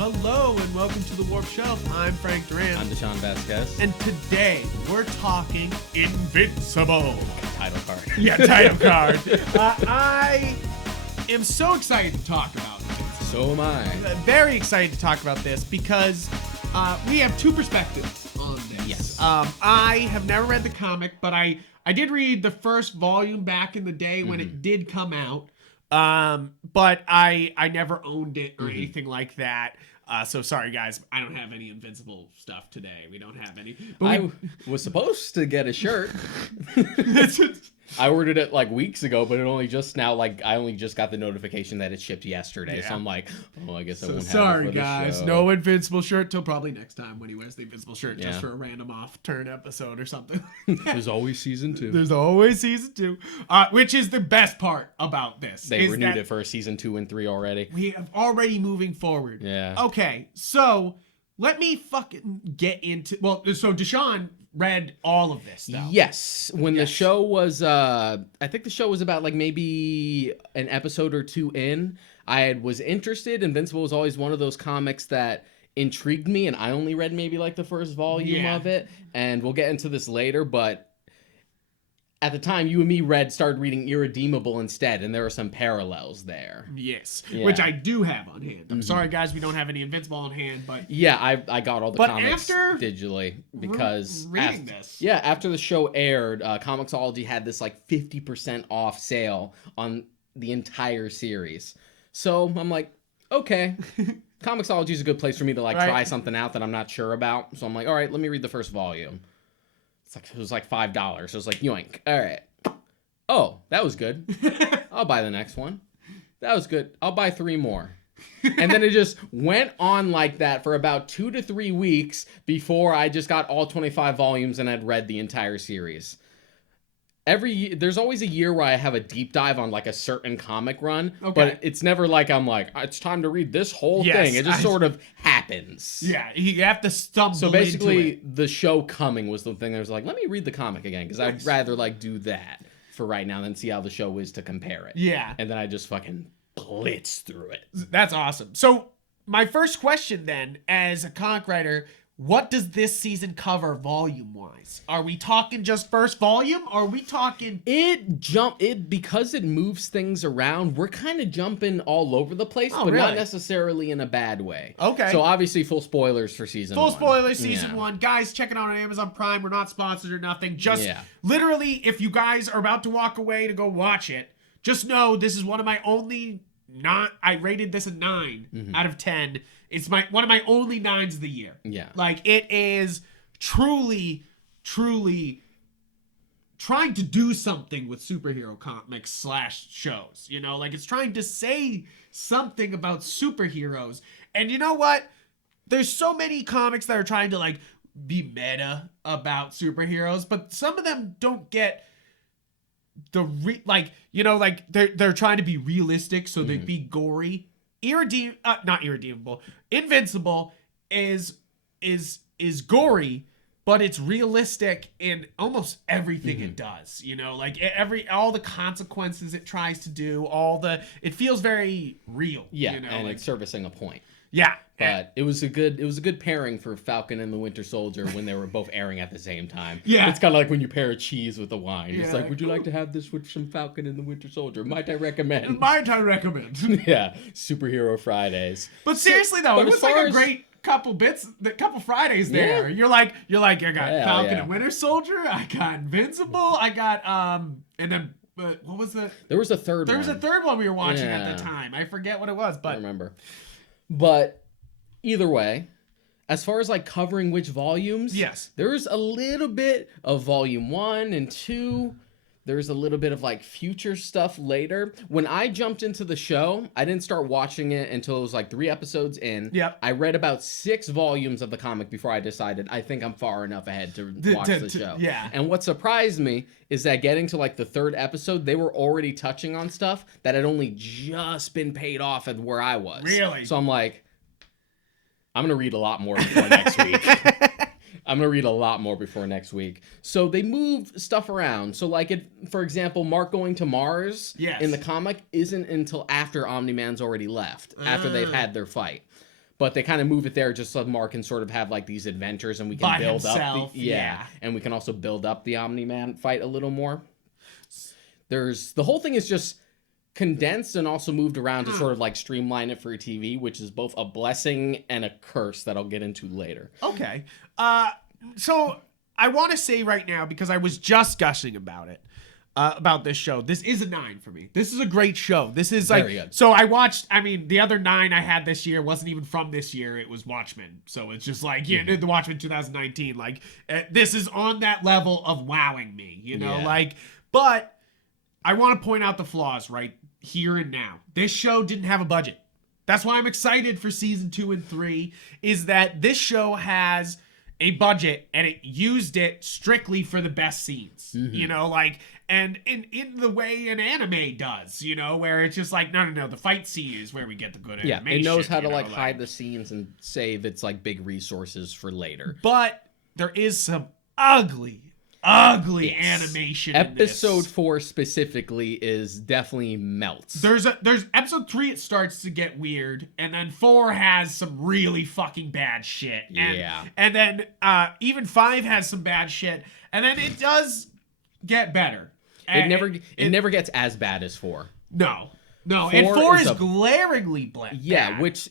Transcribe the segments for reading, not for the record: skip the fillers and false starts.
Hello and welcome to the Warp Shelf. I'm Frank Duran. I'm Deshaun Vasquez. And today we're talking Invincible. Title card. Yeah, title card. I am so excited to talk about this. So am I. Very excited to talk about this because we have two perspectives on this. Yes. I have never read the comic, but I did read the first volume back in the day when it did come out. But I never owned it or anything like that. So sorry guys, I don't have any Invincible stuff today. We don't have any. But I was supposed to get a shirt. I ordered it like weeks ago, but it only just now, I only just got the notification that it shipped yesterday. Yeah. So I'm like, oh, I guess I won't have it for the guys, show. No Invincible shirt till probably next time when he wears the Invincible shirt just for a random off-turn episode or something. There's always season 2. There's always season 2, which is the best part about this. They renewed it for season 2 and 3 already. We have already moving forward. Yeah. Okay, so let me fucking get into... Well, so Deshaun read all of this, though. Yes. When the show was... I think the show was about, maybe an episode or 2 in. I was interested. Invincible was always one of those comics that intrigued me, and I only read maybe, the first volume of it. And we'll get into this later, but... At the time, you and me started reading Irredeemable instead, and there are some parallels there. Yes, which I do have on hand. I'm sorry, guys, we don't have any Invincible on hand, but... Yeah, I got all the comics after digitally, because... reading this... Yeah, after the show aired, Comixology had this, 50% off sale on the entire series. So, I'm like, okay... Comixology is a good place for me to, try something out that I'm not sure about. So, I'm like, all right, let me read the first volume. It was $5. So I was like, yoink. All right. Oh, that was good. I'll buy the next one. That was good. I'll buy 3 more. And then it just went on like that for about 2 to 3 weeks before I just got all 25 volumes and I'd read the entire series. There's always a year where I have a deep dive on a certain comic run, but it's never I'm like, it's time to read this whole thing. It just sort of happens. Yeah, you have to stumble So basically, into it. The show coming was the thing I was like, let me read the comic again, because I'd rather do that for right now than see how the show is to compare it. Yeah. And then I just fucking blitz through it. That's awesome. So my first question then, as a comic writer, what does this season cover volume-wise? Are we talking just first volume? Or are we talking... Because it moves things around, we're kind of jumping all over the place, but not necessarily in a bad way. Okay. So obviously full spoilers for season 1. Full spoilers, season 1. Guys, check it out on Amazon Prime. We're not sponsored or nothing. Just literally, if you guys are about to walk away to go watch it, just know this is one of my only... I rated this a 9 out of 10. It's one of my only 9s of the year. Yeah. It is truly trying to do something with superhero comics / shows. It's trying to say something about superheroes. And you know what? There's so many comics that are trying to be meta about superheroes, but some of them don't get they're trying to be realistic, so they be gory. Not irredeemable. Invincible is gory, but it's realistic in almost everything it does. All the consequences it tries to do, it feels very real. Yeah, and it's servicing a point. Yeah. But it was a good pairing for Falcon and the Winter Soldier when they were both airing at the same time. Yeah. It's kind of like when you pair a cheese with a wine. Yeah. It's would you like to have this with some Falcon and the Winter Soldier? Might I recommend? Might I recommend? Yeah, Superhero Fridays. But seriously though, it was a great couple Fridays there. Yeah. You're like, I got Falcon and Winter Soldier, I got Invincible, I got and then what was the... There was a third one. There was a third one we were watching at the time. I forget what it was, but... I remember. But either way, as far as covering which volumes, there's a little bit of volume 1 and 2. There's a little bit of future stuff later. When I jumped into the show, I didn't start watching it until it was 3 episodes in. Yep. I read about 6 volumes of the comic before I decided I think I'm far enough ahead to watch the show. Yeah. And what surprised me is that getting to the 3rd episode, they were already touching on stuff that had only just been paid off at where I was. Really? So I'm like, I'm going to read a lot more before next week. I'm going to read a lot more before next week. So they move stuff around. So for example, Mark going to Mars in the comic isn't until after Omni-Man's already left, after they've had their fight. But they kind of move it there just so Mark can sort of have like these adventures, and we can By build himself, up the and we can also build up the Omni-Man fight a little more. The whole thing is just condensed and also moved around to sort of like streamline it for TV, which is both a blessing and a curse that I'll get into later. Okay. So I want to say right now, because I was just gushing about it, about this show. This is a 9 for me. This is a great show. This is like, Very good. So I watched, I mean, the other 9 I had this year wasn't even from this year. It was Watchmen. So it's just like, the Watchmen 2019. Like, this is on that level of wowing me, you know, like, but I want to point out the flaws right here and now. This show didn't have a budget. That's why I'm excited for season 2 and 3, is that this show has a budget and it used it strictly for the best scenes, you know, like, and in the way an anime does, you know, where it's just like, no, the fight scene is where we get the good animation. Yeah, it knows how to like hide the scenes and save its like big resources for later. But there is some ugly animation in this. Episode 4 specifically is definitely melts. There's episode 3, it starts to get weird, and then 4 has some really fucking bad shit. And then even 5 has some bad shit, and then it does get better. It never gets as bad as 4. No. And 4 is glaringly bad. Yeah, which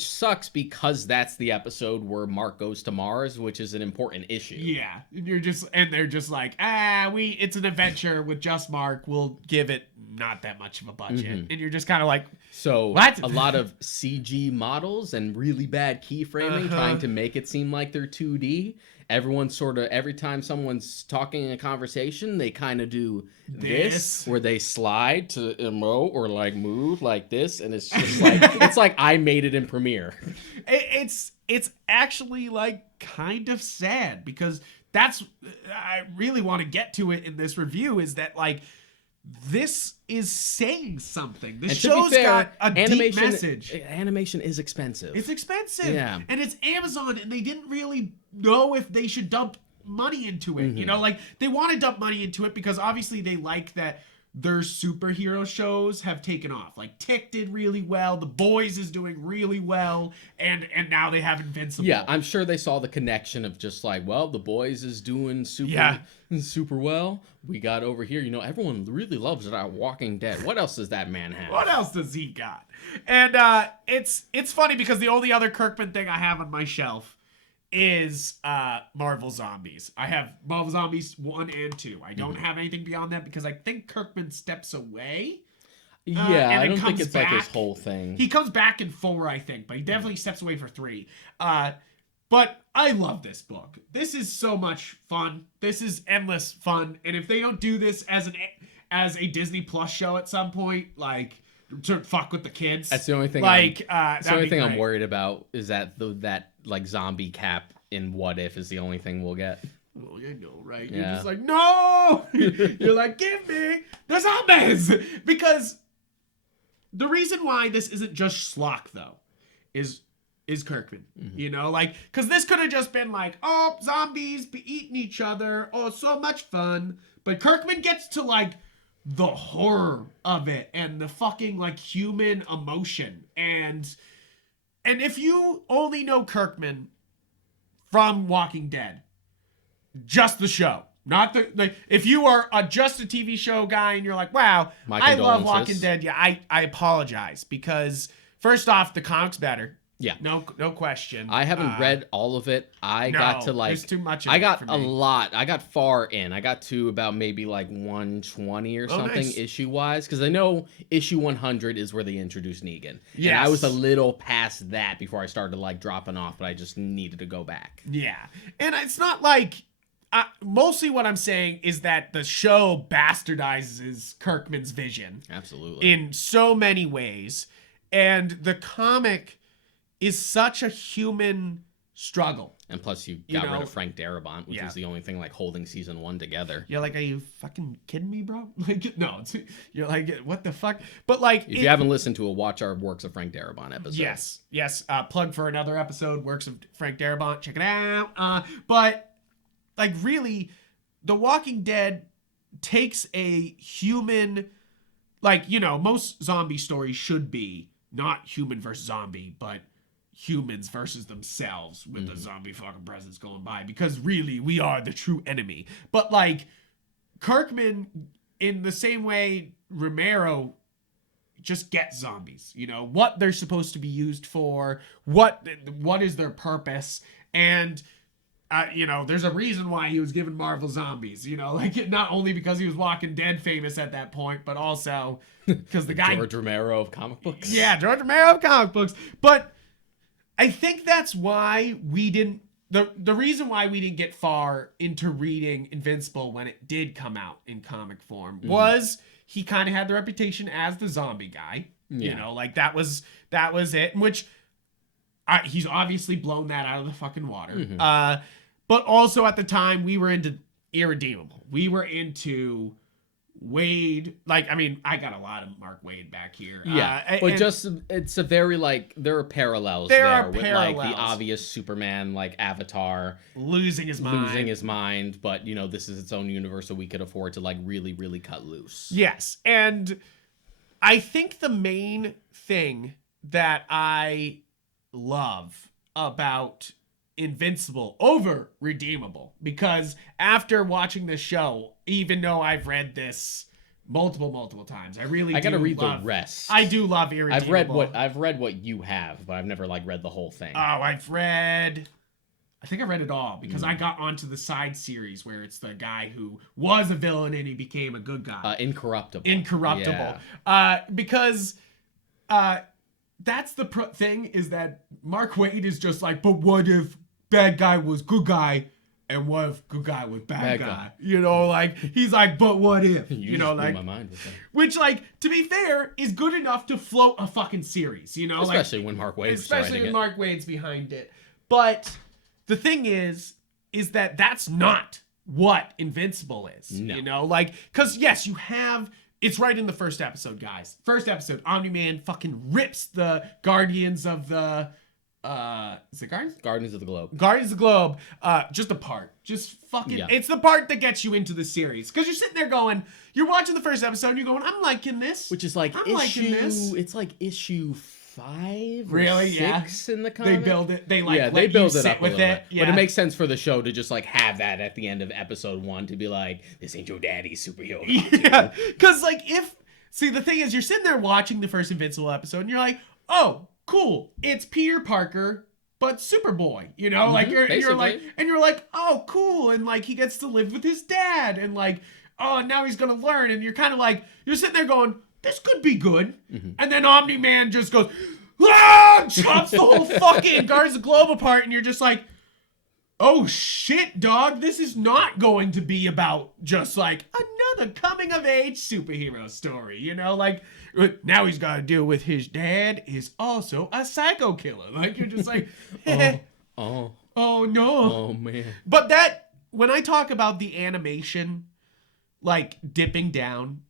sucks because that's the episode where Mark goes to Mars, which is an important issue. Yeah, they're just like, it's an adventure with just Mark. We'll give it not that much of a budget, and you're just kind of like, so what? A lot of CG models and really bad keyframing, trying to make it seem like they're 2D. Everyone sort of, every time someone's talking in a conversation, they kind of do this, where they slide to emote or like move like this, and it's just like, it's like I made it in Premiere. It's actually like kind of sad, because I really want to get to it in this review, is that like, this is saying something. This show's got a deep message. Animation is expensive. It's expensive. Yeah. And it's Amazon, and they didn't really know if they should dump money into it. You know, like, they want to dump money into it because obviously they like that their superhero shows have taken off. Like, Tick did really well, The Boys is doing really well, and now they have Invincible. Yeah, I'm sure they saw the connection of just like, well, The Boys is doing super well. We got over here, you know, everyone really loves it. Walking Dead. What else does that man have? What else does he got? And it's funny because the only other Kirkman thing I have on my shelf is Marvel Zombies. I have Marvel Zombies 1 and 2. I don't have anything beyond that because I think Kirkman steps away. I don't think it's like his whole thing. He comes back in 4, I think, but he definitely steps away for 3. But I love this book. This is so much fun. This is endless fun. And if they don't do this as a Disney Plus show at some point, like, to fuck with the kids, that's the only thing. Like, that's the only thing I'm worried about is that that like zombie cap in What If is the only thing we'll get. Well, you know, right? You're just like, no! You're like, give me the zombies! Because the reason why this isn't just schlock, though, is Kirkman. You know, like, because this could have just been like, oh, zombies be eating each other. Oh, so much fun. But Kirkman gets to, like, the horror of it and the fucking, like, human emotion. And if you only know Kirkman from Walking Dead, just the show, not the if you are just a TV show guy and you're like, wow, I love Walking Dead, I apologize, because first off, the comic's better. Yeah, no question. I haven't read all of it. Got to like, there's too much. I got a lot. I got far in. I got to about maybe like 120 or something, nice, issue wise, because I know issue 100 is where they introduced Negan. Yeah, and I was a little past that before I started like dropping off, but I just needed to go back. Yeah, and it's not like. Mostly what I'm saying is that the show bastardizes Kirkman's vision. Absolutely. In so many ways, and the comic is such a human struggle. And plus you got rid of Frank Darabont, which is the only thing like holding season 1 together. You're like, are you fucking kidding me, bro? Like, no, you're like, what the fuck? But like, if you haven't listened to watch our Works of Frank Darabont episode. Yes. Plug for another episode, Works of Frank Darabont. Check it out. But like, really, The Walking Dead takes a human, like, you know, most zombie stories should be not human versus zombie, but humans versus themselves with the zombie fucking presence going by, because really we are the true enemy. But like Kirkman, in the same way Romero just gets zombies, you know, what they're supposed to be used for, what is their purpose, and you know, there's a reason why he was given Marvel Zombies, you know, like not only because he was Walking Dead famous at that point, but also because the guy George Romero of comic books. Yeah, George Romero of comic books. But I think that's why we didn't the reason why we didn't get far into reading Invincible when it did come out in comic form was he kind of had the reputation as the zombie guy. You know, like that was it, which he's obviously blown that out of the fucking water. But also at the time we were into Irredeemable. We were into Wade, like, I mean, I got a lot of Mark Wade back here. But just, it's a very, like, there are parallels there with, like, the obvious Superman, like, Avatar. Losing his mind, but, you know, this is its own universe, so we could afford to, like, really, really cut loose. Yes, and I think the main thing that I love about Invincible over Redeemable, because after watching this show, even though I've read this multiple times, I gotta read the rest. I do love Irredeemable. I've read what you have, but I've never like read the whole thing. Oh, I think I read it all, because I got onto the side series where it's the guy who was a villain and he became a good guy. Incorruptible. Yeah. Because that's the thing, is that Mark Waid is just like, but what if bad guy was good guy, and what if good guy was bad guy? You know, like, he's like, but what if? You know, like, my mind with that. Which, like, to be fair, is good enough to float a fucking series, you know? Especially when Mark Waid's Mark Waid's behind it. But the thing is that that's not what Invincible is. No. You know, like, because yes, you have, it's right in the first episode, guys. First episode, Omni-Man fucking rips the Guardians of the is it Guardians? Guardians of the Globe. Guardians of the Globe. Just a part. Just fucking, it's the part that gets you into the series. Because you're sitting there going, you're watching the first episode and you're going, I'm liking this. Which is like it's like issue 5 or 6 in the comic. They build it. They like they build it up with it. Yeah. But it makes sense for the show to just like have that at the end of episode 1 to be like, this ain't your daddy's superhero. Yeah. Because like the thing is, you're sitting there watching the first Invincible episode and you're like, oh, cool, it's Peter Parker but Superboy, you know, like you're like, oh, cool, and like he gets to live with his dad, and like, oh, now he's gonna learn, and you're kind of like, you're sitting there going, this could be good, and then Omni-Man just goes, chops the whole fucking Guardians of the Globe apart, and you're just like, oh shit, dog, this is not going to be about just like another coming of age superhero story, you know, like, now he's got to deal with his dad is also a psycho killer. Like, you're just like, oh no. Oh man. But that, when I talk about the animation, like dipping down,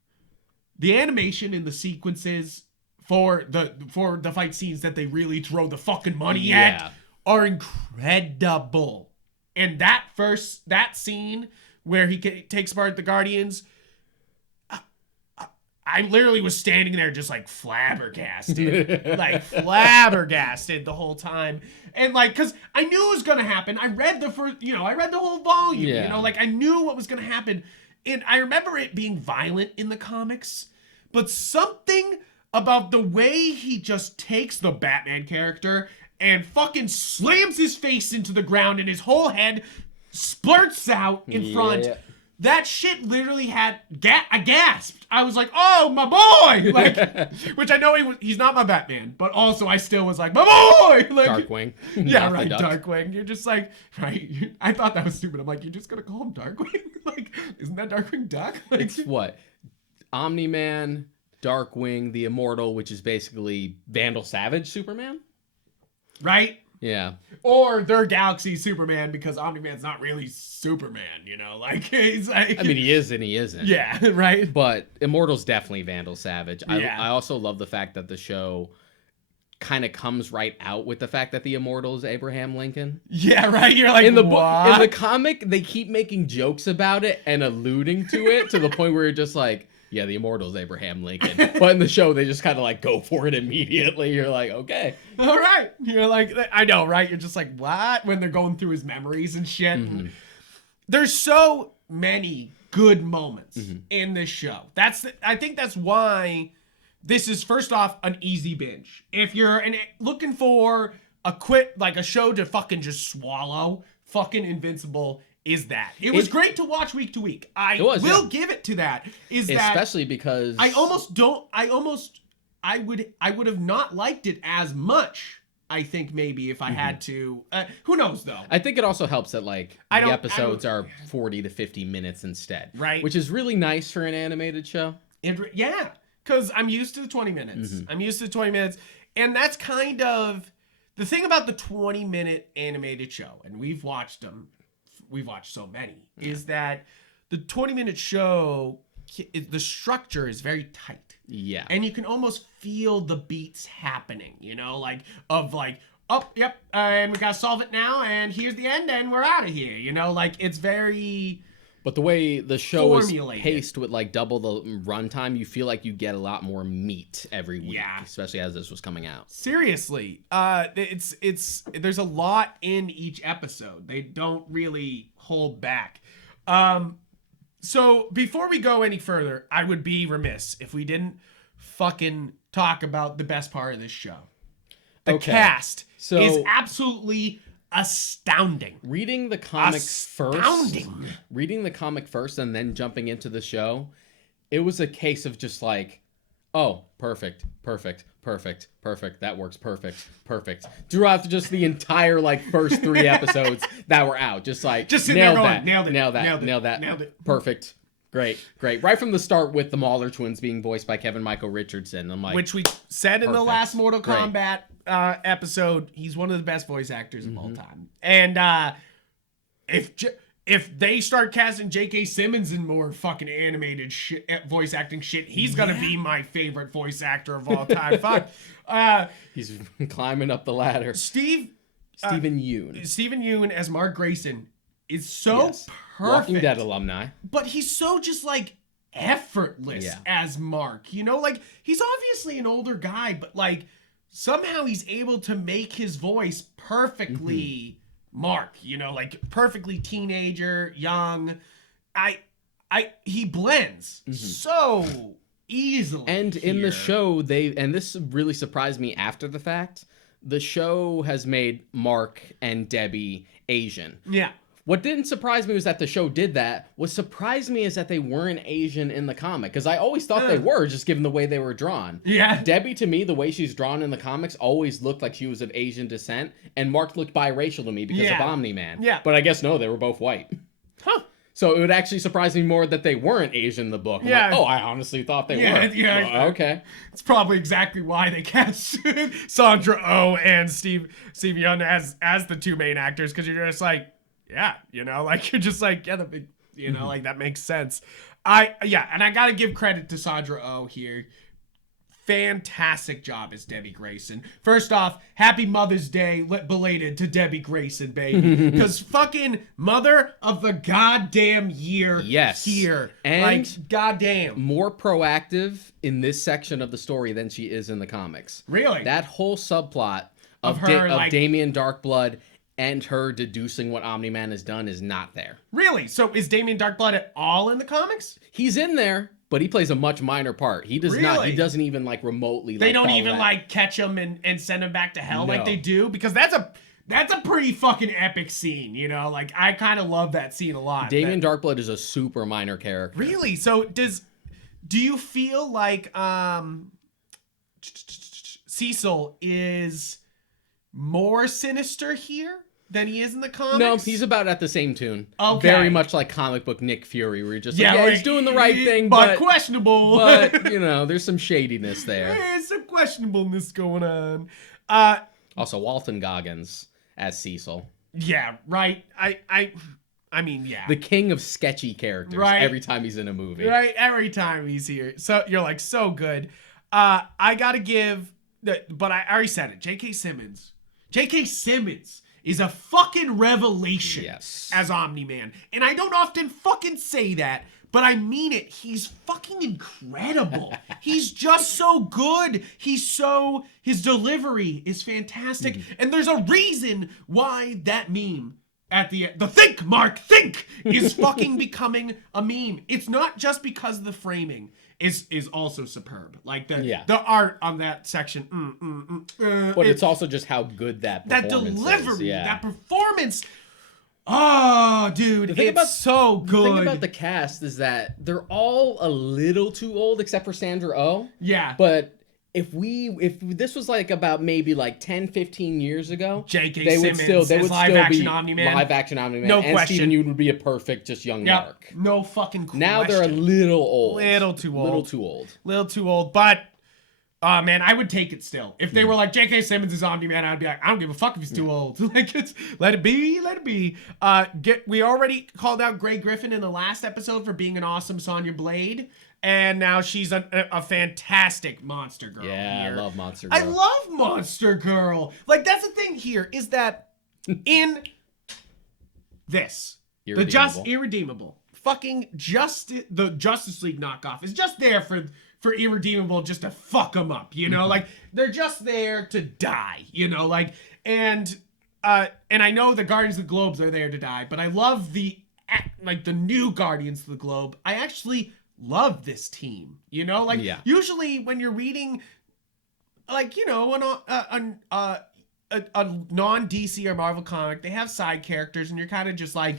the animation in the sequences for the fight scenes that they really throw the fucking money at are incredible. And that scene where he takes apart the Guardians, I literally was standing there just like flabbergasted, the whole time. And like, cause I knew it was going to happen. I read the whole volume, you know, like I knew what was going to happen. And I remember it being violent in the comics, but something about the way he just takes the Batman character and fucking slams his face into the ground and his whole head splurts out in front. That shit literally had, I gasped. I was like, oh, my boy! Like, which I know he's not my Batman, but also I still was like, my boy! Like, Darkwing. Yeah, right, Darkwing. You're just like, right. I thought that was stupid. I'm like, you're just gonna call him Darkwing? Like, isn't that Darkwing Duck? Like, it's what? Omni-Man, Darkwing, the Immortal, which is basically Vandal Savage Superman? Right? Yeah. Or their Galaxy Superman, because Omni-Man's not really Superman, you know? Like, he's like... I mean, he is and he isn't. Yeah, right? But Immortal's definitely Vandal Savage. I also love the fact that the show kind of comes right out with the fact that the Immortal is Abraham Lincoln. Yeah, right? You're like, in the what? In the comic, they keep making jokes about it and alluding to it to the point where you're just like... yeah, the immortal's Abraham Lincoln. But in the show, they just kind of like go for it immediately. You're like, okay. All right. You're like, I know, right? You're just like, what? When they're going through his memories and shit. Mm-hmm. There's so many good moments in this show. I think that's why this is, first off, an easy binge. If you're looking for a show to fucking just swallow, fucking Invincible is that. It was great to watch week to week. I will give it to that. Especially because I would have not liked it as much. I think maybe if I had to, who knows though. I think it also helps that the episodes are 40 to 50 minutes instead, right? Which is really nice for an animated show. Yeah, because I'm used to the 20 minutes. I'm used to the 20 minutes, and that's kind of the thing about the 20-minute animated show. And we've watched so many. Is that the 20-minute show? The structure is very tight. Yeah. And you can almost feel the beats happening, oh, yep, and we gotta solve it now, and here's the end, and we're out of here, it's very... But the way the show formulated. Is paced with double the runtime, you feel like you get a lot more meat every week, especially as this was coming out. Seriously, there's a lot in each episode. They don't really hold back. So before we go any further, I would be remiss if we didn't fucking talk about the best part of this show. The cast is absolutely astounding. Reading the comic first and then jumping into the show, it was a case of just oh, perfect. That works perfect. Throughout just the entire first 3 episodes that were out, just nailed that. Perfect. Great. Right from the start with the Mauler twins being voiced by Kevin Michael Richardson. I'm which we said in the last Mortal Kombat episode, he's one of the best voice actors of all time. And if they start casting J.K. Simmons in more fucking animated voice acting shit, he's gonna be my favorite voice actor of all time. Fuck. He's climbing up the ladder. Steven Yeun as Mark Grayson is so perfect. Walking Dead alumni. But he's so just effortless as Mark. He's obviously an older guy, but somehow he's able to make his voice perfectly Mark, perfectly teenager, young. He blends so easily. And in the show, and this really surprised me after the fact, the show has made Mark and Debbie Asian. Yeah. What didn't surprise me was that the show did that. What surprised me is that they weren't Asian in the comic, because I always thought they were, just given the way they were drawn. Yeah. Debbie, to me, the way she's drawn in the comics, always looked like she was of Asian descent, and Mark looked biracial to me because of Omni-Man. Yeah. But I guess no, they were both white. Huh. So it would actually surprise me more that they weren't Asian in the book. I'm I honestly thought they were. Yeah. Oh, okay. It's probably exactly why they cast Sandra Oh and Steve Yeun as the 2 main actors, because you're just you're just that makes sense. And I gotta give credit to Sandra Oh here. Fantastic job as Debbie Grayson. First off, happy Mother's Day belated to Debbie Grayson, baby. Because fucking mother of the goddamn year here. And goddamn. More proactive in this section of the story than she is in the comics. Really? That whole subplot of Damien Darkblood and her deducing what Omni-Man has done is not there. Really? So is Damien Darkblood at all in the comics? He's in there, but he plays a much minor part. He does not. He doesn't even remotely. They don't even catch him and send him back to hell like they do, because that's a pretty fucking epic scene. I kind of love that scene a lot. Damien Darkblood is a super minor character. Really? So do you feel like Cecil is more sinister here than he is in the comics? No, he's about at the same tune. Okay. Very much like comic book Nick Fury, where you're just he's doing the right thing, but questionable. But, there's some shadiness there. There's some questionableness going on. Also, Walton Goggins as Cecil. Yeah, right. I mean, yeah. The king of sketchy characters every time he's in a movie. Right, every time he's here. So you're so good. I gotta give, but I already said it, J.K. Simmons is a fucking revelation as Omni-Man. And I don't often fucking say that, but I mean it. He's fucking incredible. He's just so good. His delivery is fantastic. And there's a reason why that meme at the end, the think, Mark, think, is fucking becoming a meme. It's not just because the framing is also superb. Like the art on that section. But it's also just how good that performance delivery, is. Yeah. that performance. Oh, dude, so good. The thing about the cast is that they're all a little too old, except for Sandra Oh. Yeah. But if this was like about maybe like 10, 15 years ago, J.K. Simmons they would live still action be Omni-Man. Live action Omni-Man. No and question. Steven Yeun would be a perfect just young Mark. No fucking question. Now they're a little old. Little too old. But man, I would take it still. If they were like J.K. Simmons is Omni-Man, I'd be like, I don't give a fuck if he's too old. Like, let it be. We already called out Grey Griffin in the last episode for being an awesome Sonya Blade, and now she's a fantastic Monster Girl. Yeah, here. I love Monster Girl. I love Monster Girl. Like, that's the thing here is that in this, Irredeemable, fucking the Justice League knockoff is just there for Irredeemable just to fuck them up, you know? Like, they're just there to die, you know? Like, and I know the Guardians of the Globes are there to die, but I love the new Guardians of the Globe. I actually love this team, you know? Like, usually when you're reading, like, you know, a non-DC or Marvel comic, they have side characters, and you're kind of just like,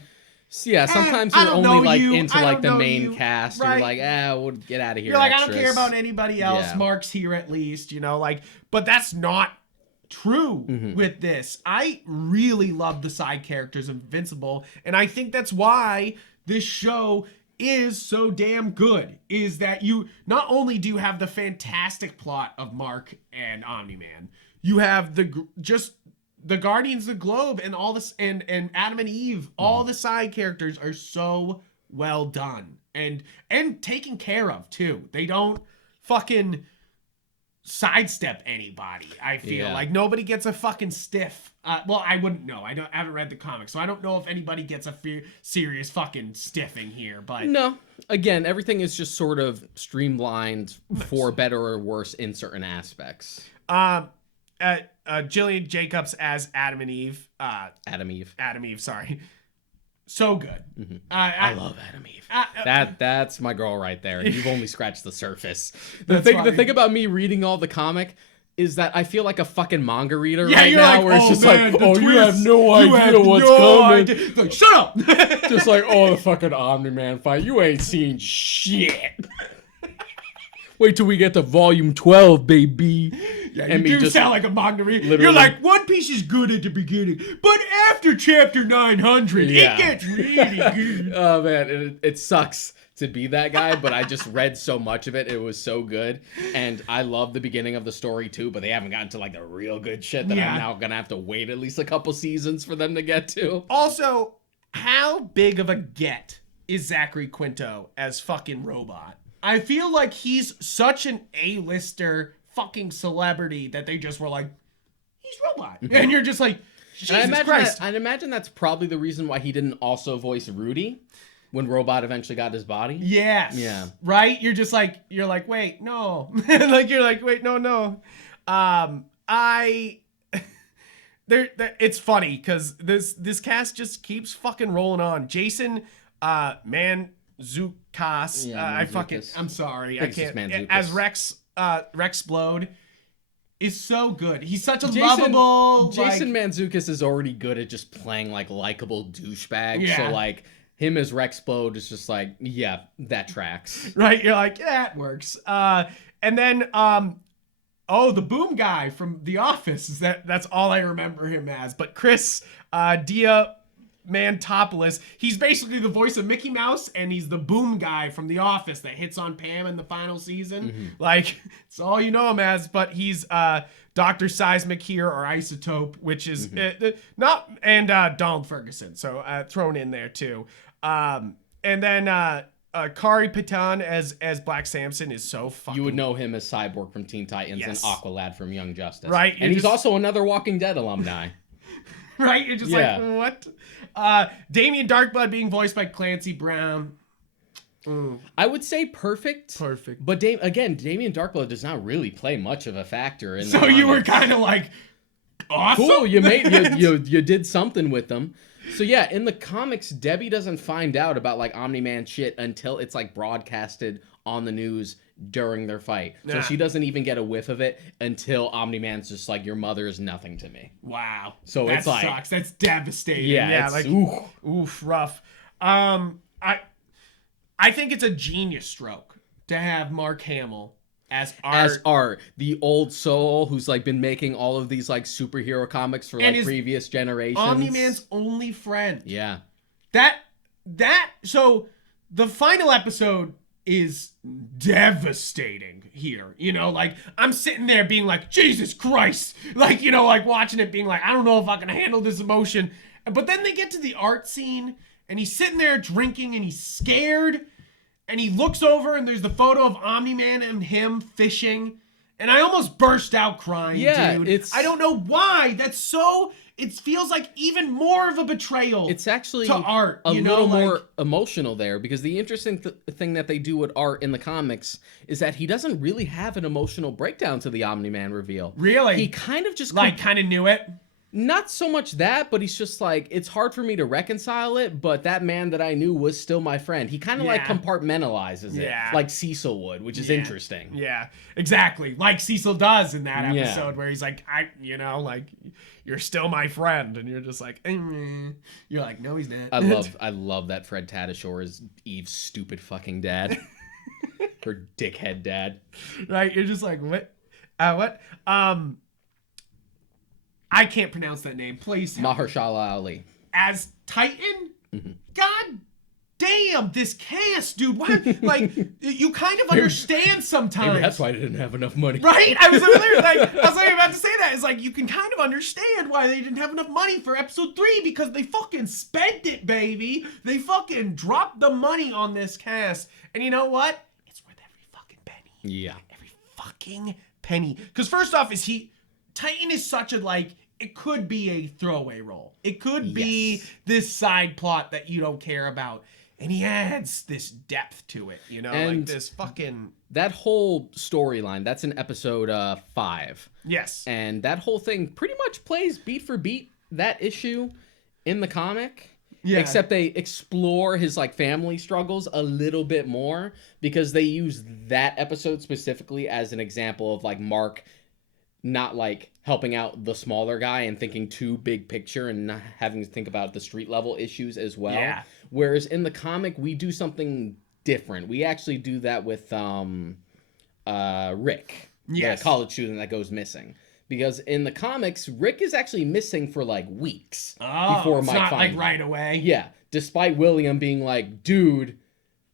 yeah, sometimes you're only like into like the main cast. Right. You're like, we'll get out of here. You're like, extras. I don't care about anybody else. Yeah. Mark's here at least, you know, like, but that's not true with this. I really love the side characters of Invincible, and I think that's why this show is so damn good, is that you not only do you have the fantastic plot of Mark and Omni-Man, you have the Guardians of the Globe and all this, and Adam and Eve, all the side characters are so well done and taken care of too. They don't fucking sidestep anybody. I feel like nobody gets a fucking stiff. Well, I wouldn't know. I haven't read the comics, so I don't know if anybody gets a serious fucking stiffing here. But no, again, everything is just sort of streamlined for better or worse in certain aspects. Jillian Jacobs as Adam and Eve. Adam Eve, sorry. So good. I love Adam Eve. That's my girl right there. You've only scratched the surface. The thing about me reading all the comic is that I feel like a fucking manga reader right now, like, where it's just like, you have no idea what's coming. Like, shut up! Just like, the fucking Omni-Man fight. You ain't seen shit. Wait till we get to volume 12, baby. Yeah, and you do sound like a manga reader. You're like, One Piece is good at the beginning, but after chapter 900, it gets really good. Oh, man, it sucks to be that guy, but I just read so much of it. It was so good. And I love the beginning of the story, too, but they haven't gotten to, like, the real good shit that I'm now going to have to wait at least a couple seasons for them to get to. Also, how big of a get is Zachary Quinto as fucking Robot? I feel like he's such an A-lister fucking celebrity that they just were like, he's Robot. And you're just like, Jesus Christ. I'd imagine that's probably the reason why he didn't also voice Rudy when Robot eventually got his body. Yes. Yeah. Right? You're like, wait, no. No. It's funny because this cast just keeps fucking rolling on. Jason Mantzoukas. I'm sorry. I can't. As Rex Blode is so good. He's such a lovable. Jason Mantzoukas is already good at just playing like likable douchebag. Yeah. So like him as Rex Blode is just like, yeah, that tracks. Right? You're like, yeah, it works. And then the boom guy from The Office. That's all I remember him as. But Chris Diamantopoulos, he's basically the voice of Mickey Mouse, and he's the boom guy from The Office that hits on Pam in the final season. Like, it's all you know him as, but he's Dr. Seismic here, or Isotope, which is not, and Donald Ferguson, so thrown in there too. And then Kari Patan as Black Samson is so fucking... You would know him as Cyborg from Teen Titans and Aqualad from Young Justice. Right. And he's also another Walking Dead alumni. Right? You're just like, what? Damien Darkblood being voiced by Clancy Brown. I would say perfect. Perfect. But Damien Darkblood does not really play much of a factor in. So you were kind of like, awesome. Cool. You did something with them. So yeah, in the comics, Debbie doesn't find out about like Omni-Man shit until it's like broadcasted on the news during their fight. So she doesn't even get a whiff of it until Omni-Man's just like, your mother is nothing to me. Wow. So that it's like, sucks. That's devastating. Yeah, like oof, rough. I think it's a genius stroke to have Mark Hamill as Art, the old soul who's like been making all of these like superhero comics for like previous generations. Omni-Man's only friend. Yeah. So the final episode is devastating here. You know, like I'm sitting there being like, Jesus Christ. Like, you know, like watching it being like, I don't know if I can handle this emotion. But then they get to the art scene and he's sitting there drinking and he's scared. And he looks over and there's the photo of Omni-Man and him fishing. And I almost burst out crying, dude. I don't know why. It feels like even more of a betrayal. It's actually to Art, a little more emotional there, because the interesting thing that they do with Art in the comics is that he doesn't really have an emotional breakdown to the Omni-Man reveal. Really? He kind of just kind of knew it. Not so much that, but he's just like, it's hard for me to reconcile it, but that man that I knew was still my friend. He kind of like compartmentalizes it, like Cecil would, which is interesting. Yeah, exactly. Like Cecil does in that episode where he's like, you're still my friend. And you're just like, you're like, no, he's not. I love that Fred Tatasciore is Eve's stupid fucking dad. Her dickhead dad. Right? You're just like, what? What? I can't pronounce that name. Please. Mahershala Ali. As Titan? Mm-hmm. God damn, this cast, dude. What? Like, you kind of understand sometimes. Maybe that's why they didn't have enough money. Right? I was about to say that. It's like, you can kind of understand why they didn't have enough money for episode 3 because they fucking spent it, baby. They fucking dropped the money on this cast. And you know what? It's worth every fucking penny. Yeah. Every fucking penny. Because first off, Titan is such a, like, it could be a throwaway role. It could be this side plot that you don't care about. And he adds this depth to it, you know? And like this fucking... That whole storyline, that's in episode 5. Yes. And that whole thing pretty much plays beat for beat that issue in the comic. Yeah. Except they explore his like family struggles a little bit more because they use that episode specifically as an example of like Mark not like helping out the smaller guy and thinking too big picture and not having to think about the street level issues as well. Yeah. Whereas in the comic, we do something different. We actually do that with Rick, the college student that goes missing. Because in the comics, Rick is actually missing for like weeks before Mike finds him. Like right away. Yeah, despite William being like, dude,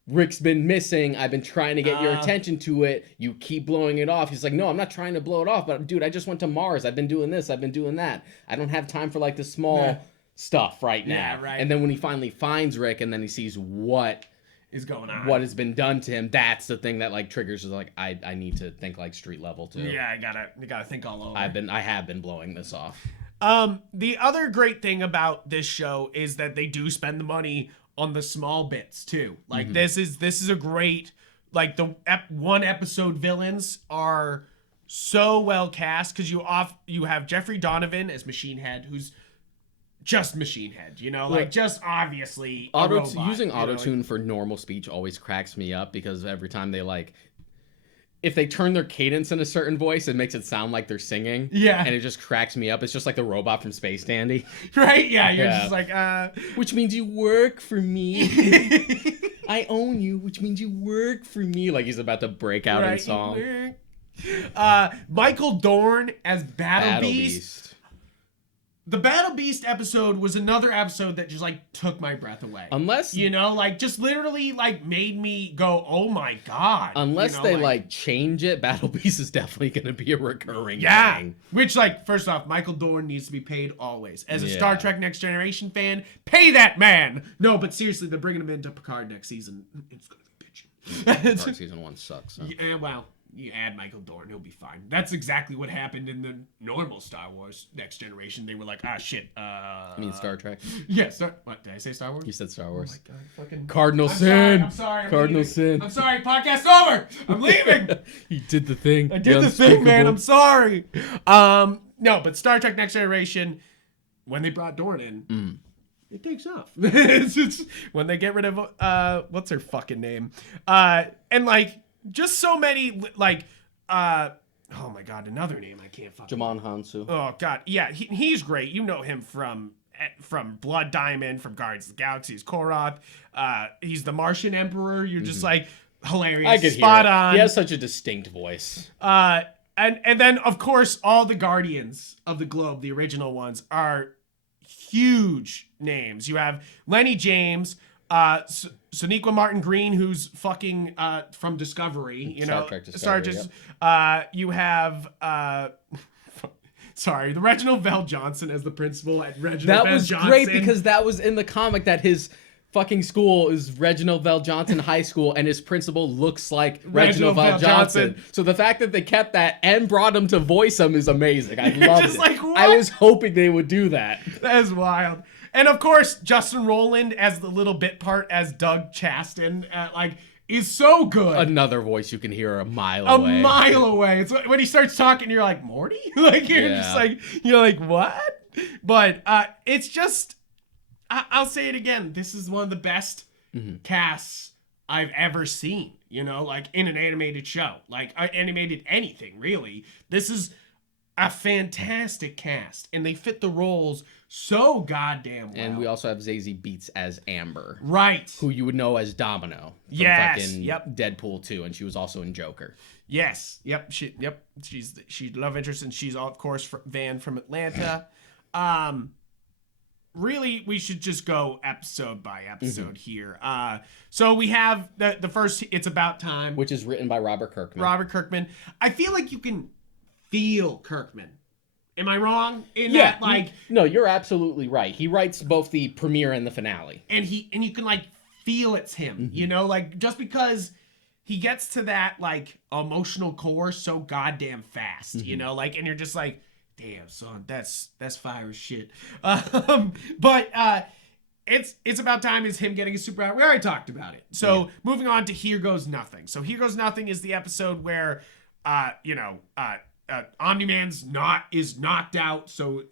Rick's been missing. I've been trying to get your attention to it. You keep blowing it off. He's like, no, I'm not trying to blow it off. But dude, I just went to Mars. I've been doing this. I've been doing that. I don't have time for like the small stuff right now. Yeah, right. And then when he finally finds Rick and then he sees what is going on, what has been done to him, that's the thing that like triggers is like, I need to think like street level too. Yeah, you gotta think all over. I have been blowing this off. The other great thing about this show is that they do spend the money on the small bits too. Like this is a great, like the one episode villains are so well cast because you have Jeffrey Donovan as Machine Head, who's just Machine Head, you know, like just obviously a robot, using auto-tune for normal speech always cracks me up because every time they like, if they turn their cadence in a certain voice, it makes it sound like they're singing. Yeah. And it just cracks me up. It's just like the robot from Space Dandy. Right? Yeah. You're just like, which means you work for me. I own you, which means you work for me. Like he's about to break out in song. Michael Dorn as Battle Beast. The Battle Beast episode was another episode that just like took my breath away. Unless, you know, like just literally like made me go, oh my God. Unless they like change it, Battle Beast is definitely going to be a recurring thing. Which like, first off, Michael Dorn needs to be paid always. As a Star Trek Next Generation fan, pay that man. No, but seriously, they're bringing him into Picard next season. It's going to be bitching. Picard season 1 sucks. Huh? Yeah, wow. you add Michael Dorn, he'll be fine. That's exactly what happened in the normal Star Wars Next Generation. They were like, shit. You mean Star Trek? Yes. Yeah, what did I say? Star Wars? You said Star Wars. Oh my god, fucking Cardinal Sin. I'm sorry. Cardinal Sin. I'm sorry. Podcast over. I'm leaving. He did the thing. I did the thing, man. I'm sorry. No, but Star Trek Next Generation, when they brought Dorn in, it takes off. It's when they get rid of what's her fucking name, and like just so many like oh my god, another name I can't fucking. Jamon Hansu. Oh god, yeah, he's great. You know him from Blood Diamond, from Guardians of the Galaxy. He's Koroth. He's the Martian Emperor. You're just like hilarious. I could spot hear it. on. He has such a distinct voice. And then of course all the Guardians of the Globe, the original ones, are huge names. You have Lenny James, Sonequa Martin Green, who's fucking from Discovery, you Star know, Trek Discovery, you have sorry, the Reginald Vell Johnson as the principal at Reginald That Vell was Johnson. great because that was in the comic that his fucking school is Reginald Vell Johnson High School and his principal looks like Reginald Vell Johnson. So the fact that they kept that and brought him to voice him is amazing. I loved it. Like, what? I was hoping they would do that. That is wild. And of course, Justin Roiland as the little bit part as Doug Chaston, is so good. Another voice you can hear a mile away. A mile away. It's when he starts talking, you're like, Morty? Like, you're like, what? But it's just, I'll say it again. This is one of the best casts I've ever seen, you know, like in an animated show, like animated anything, really. This is a fantastic cast, and they fit the roles so goddamn well. And we also have Zazie Beetz as Amber. Right. Who you would know as Domino. From fucking Deadpool 2, and she was also in Joker. Yes. Yep. She's love interest, and she's of course Van from Atlanta. Really, we should just go episode by episode here. So we have the first, It's About Time. Which is written by Robert Kirkman. I feel like you can feel Kirkman. Am I wrong? That, like... No, you're absolutely right. He writes both the premiere and the finale. And you can, like, feel it's him. You know? Like, just because he gets to that, like, emotional core so goddamn fast. You know? Like, and you're just like... Damn, son, that's fire as shit. But It's About Time is him getting a superpower. We already talked about it. So moving on to Here Goes Nothing. So Here Goes Nothing is the episode where, Omni-Man's is knocked out. So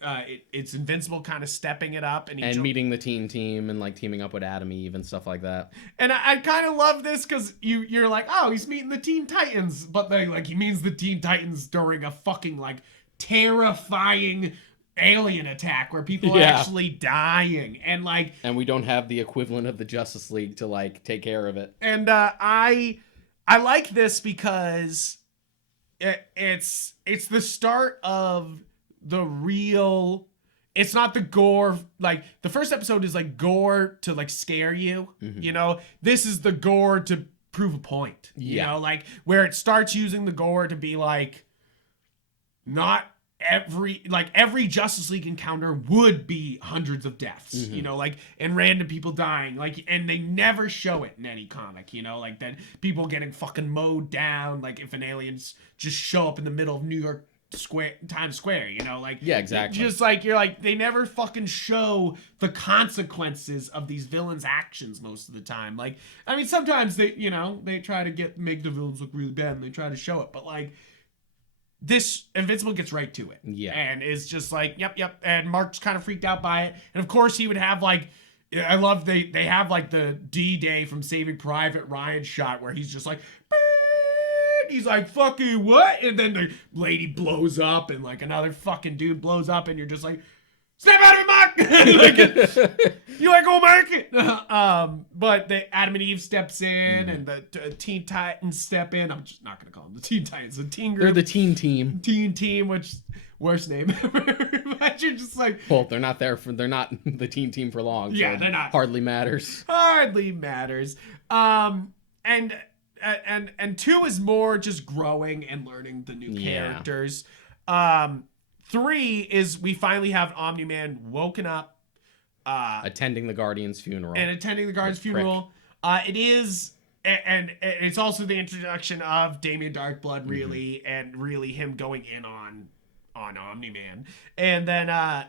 it's Invincible kind of stepping it up and meeting the team and like teaming up with Adam Eve and stuff like that. And I kind of love this because you're like, oh, he's meeting the Teen Titans, but then like he means the Teen Titans during a fucking like terrifying alien attack where people are actually dying and we don't have the equivalent of the Justice League to like take care of it. And I like this because it's the start of the real. It's not the gore. Like the first episode is like gore to like scare you, you know. This is the gore to prove a point, you know, like where it starts using the gore to be like, not every Justice League encounter would be hundreds of deaths, you know, like, and random people dying, like, and they never show it in any comic, you know, like that people getting fucking mowed down, like if an aliens just show up in the middle of New York Times Square, you know, like, yeah, exactly. Just like you're like, they never fucking show the consequences of these villains' actions most of the time. Like, I mean, sometimes they, you know, they try to make the villains look really bad and they try to show it, but like. This Invincible gets right to it. Yeah. And is just like, yep. And Mark's kind of freaked out by it. And of course he would have like, I love they have like the D-Day from Saving Private Ryan shot where he's just like, he's like, fucking what? And then the lady blows up and like another fucking dude blows up and you're just like, snap out of it, Mark! You like old market? But Adam and Eve steps in and the Teen Titans step in. I'm just not going to call them the Teen Titans. The teen group. They're the teen team. Teen team, which, worst name ever. But you're just like... Well, they're not the teen team for long. So yeah, they're not. Hardly matters. Hardly matters. And 2 is more just growing and learning the new characters. 3 is we finally have Omni-Man woken up. Attending the Guardian's funeral. And attending the Guardian's funeral. It is and it's also the introduction of Damien Darkblood, really, and really him going in on Omni-Man, and then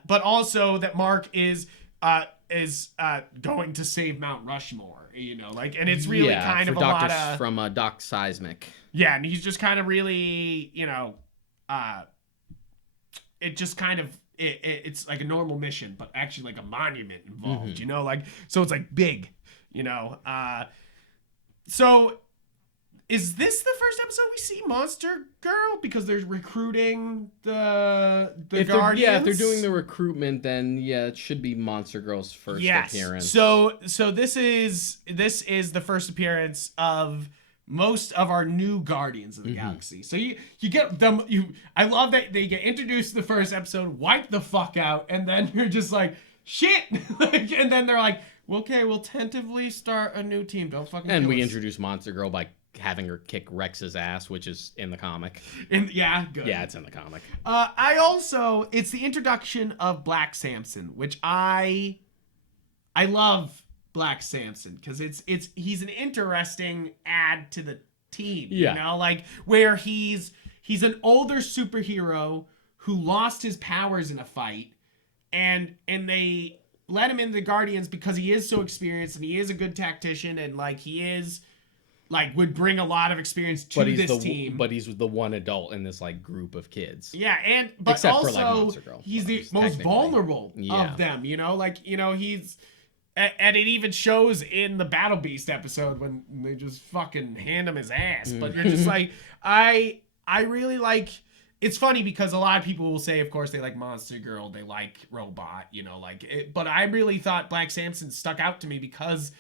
but also that Mark is going to save Mount Rushmore, you know, like, and it's really kind of a lot of from Doc Seismic. Yeah, and he's just kind of really, you know, it just kind of it's like a normal mission, but actually like a monument involved, you know, like, so it's like big, you know. So is this the first episode we see Monster Girl? Because they're recruiting the Guardians? If they're doing the recruitment, then it should be Monster Girl's first appearance. So this is the first appearance of most of our new Guardians of the Galaxy. So you get them. I love that they get introduced to the first episode, wipe the fuck out, and then you're just like, shit. And then they're like, well, okay, we'll tentatively start a new team. Don't fucking. And kill we us. introduce Monster Girl by having her kick Rex's ass, which is in the comic. Good. Yeah, it's in the comic. It's the introduction of Black Samson, which I love Black Samson because he's an interesting add to the team. Yeah. You know, like where he's an older superhero who lost his powers in a fight, and they let him in the Guardians because he is so experienced and he is a good tactician, and like he is like would bring a lot of experience to this team. But he's the one adult in this like group of kids. Yeah, but except also for, like, Monster Girl, he's the most vulnerable of them, you know? Like, you know, he's and it even shows in the Battle Beast episode when they just fucking hand him his ass. But you're just like, I really like. It's funny because a lot of people will say, of course, they like Monster Girl, they like Robot, you know, like it, but I really thought Black Samson stuck out to me because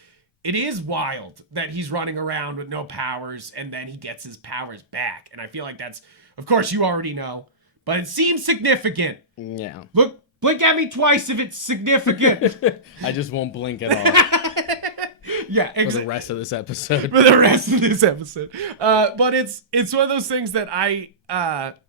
it is wild that he's running around with no powers and then he gets his powers back. And I feel like that's, of course, you already know, but it seems significant. Yeah. Look, blink at me twice if it's significant. I just won't blink at all. Yeah, for the rest of this episode. But it's one of those things that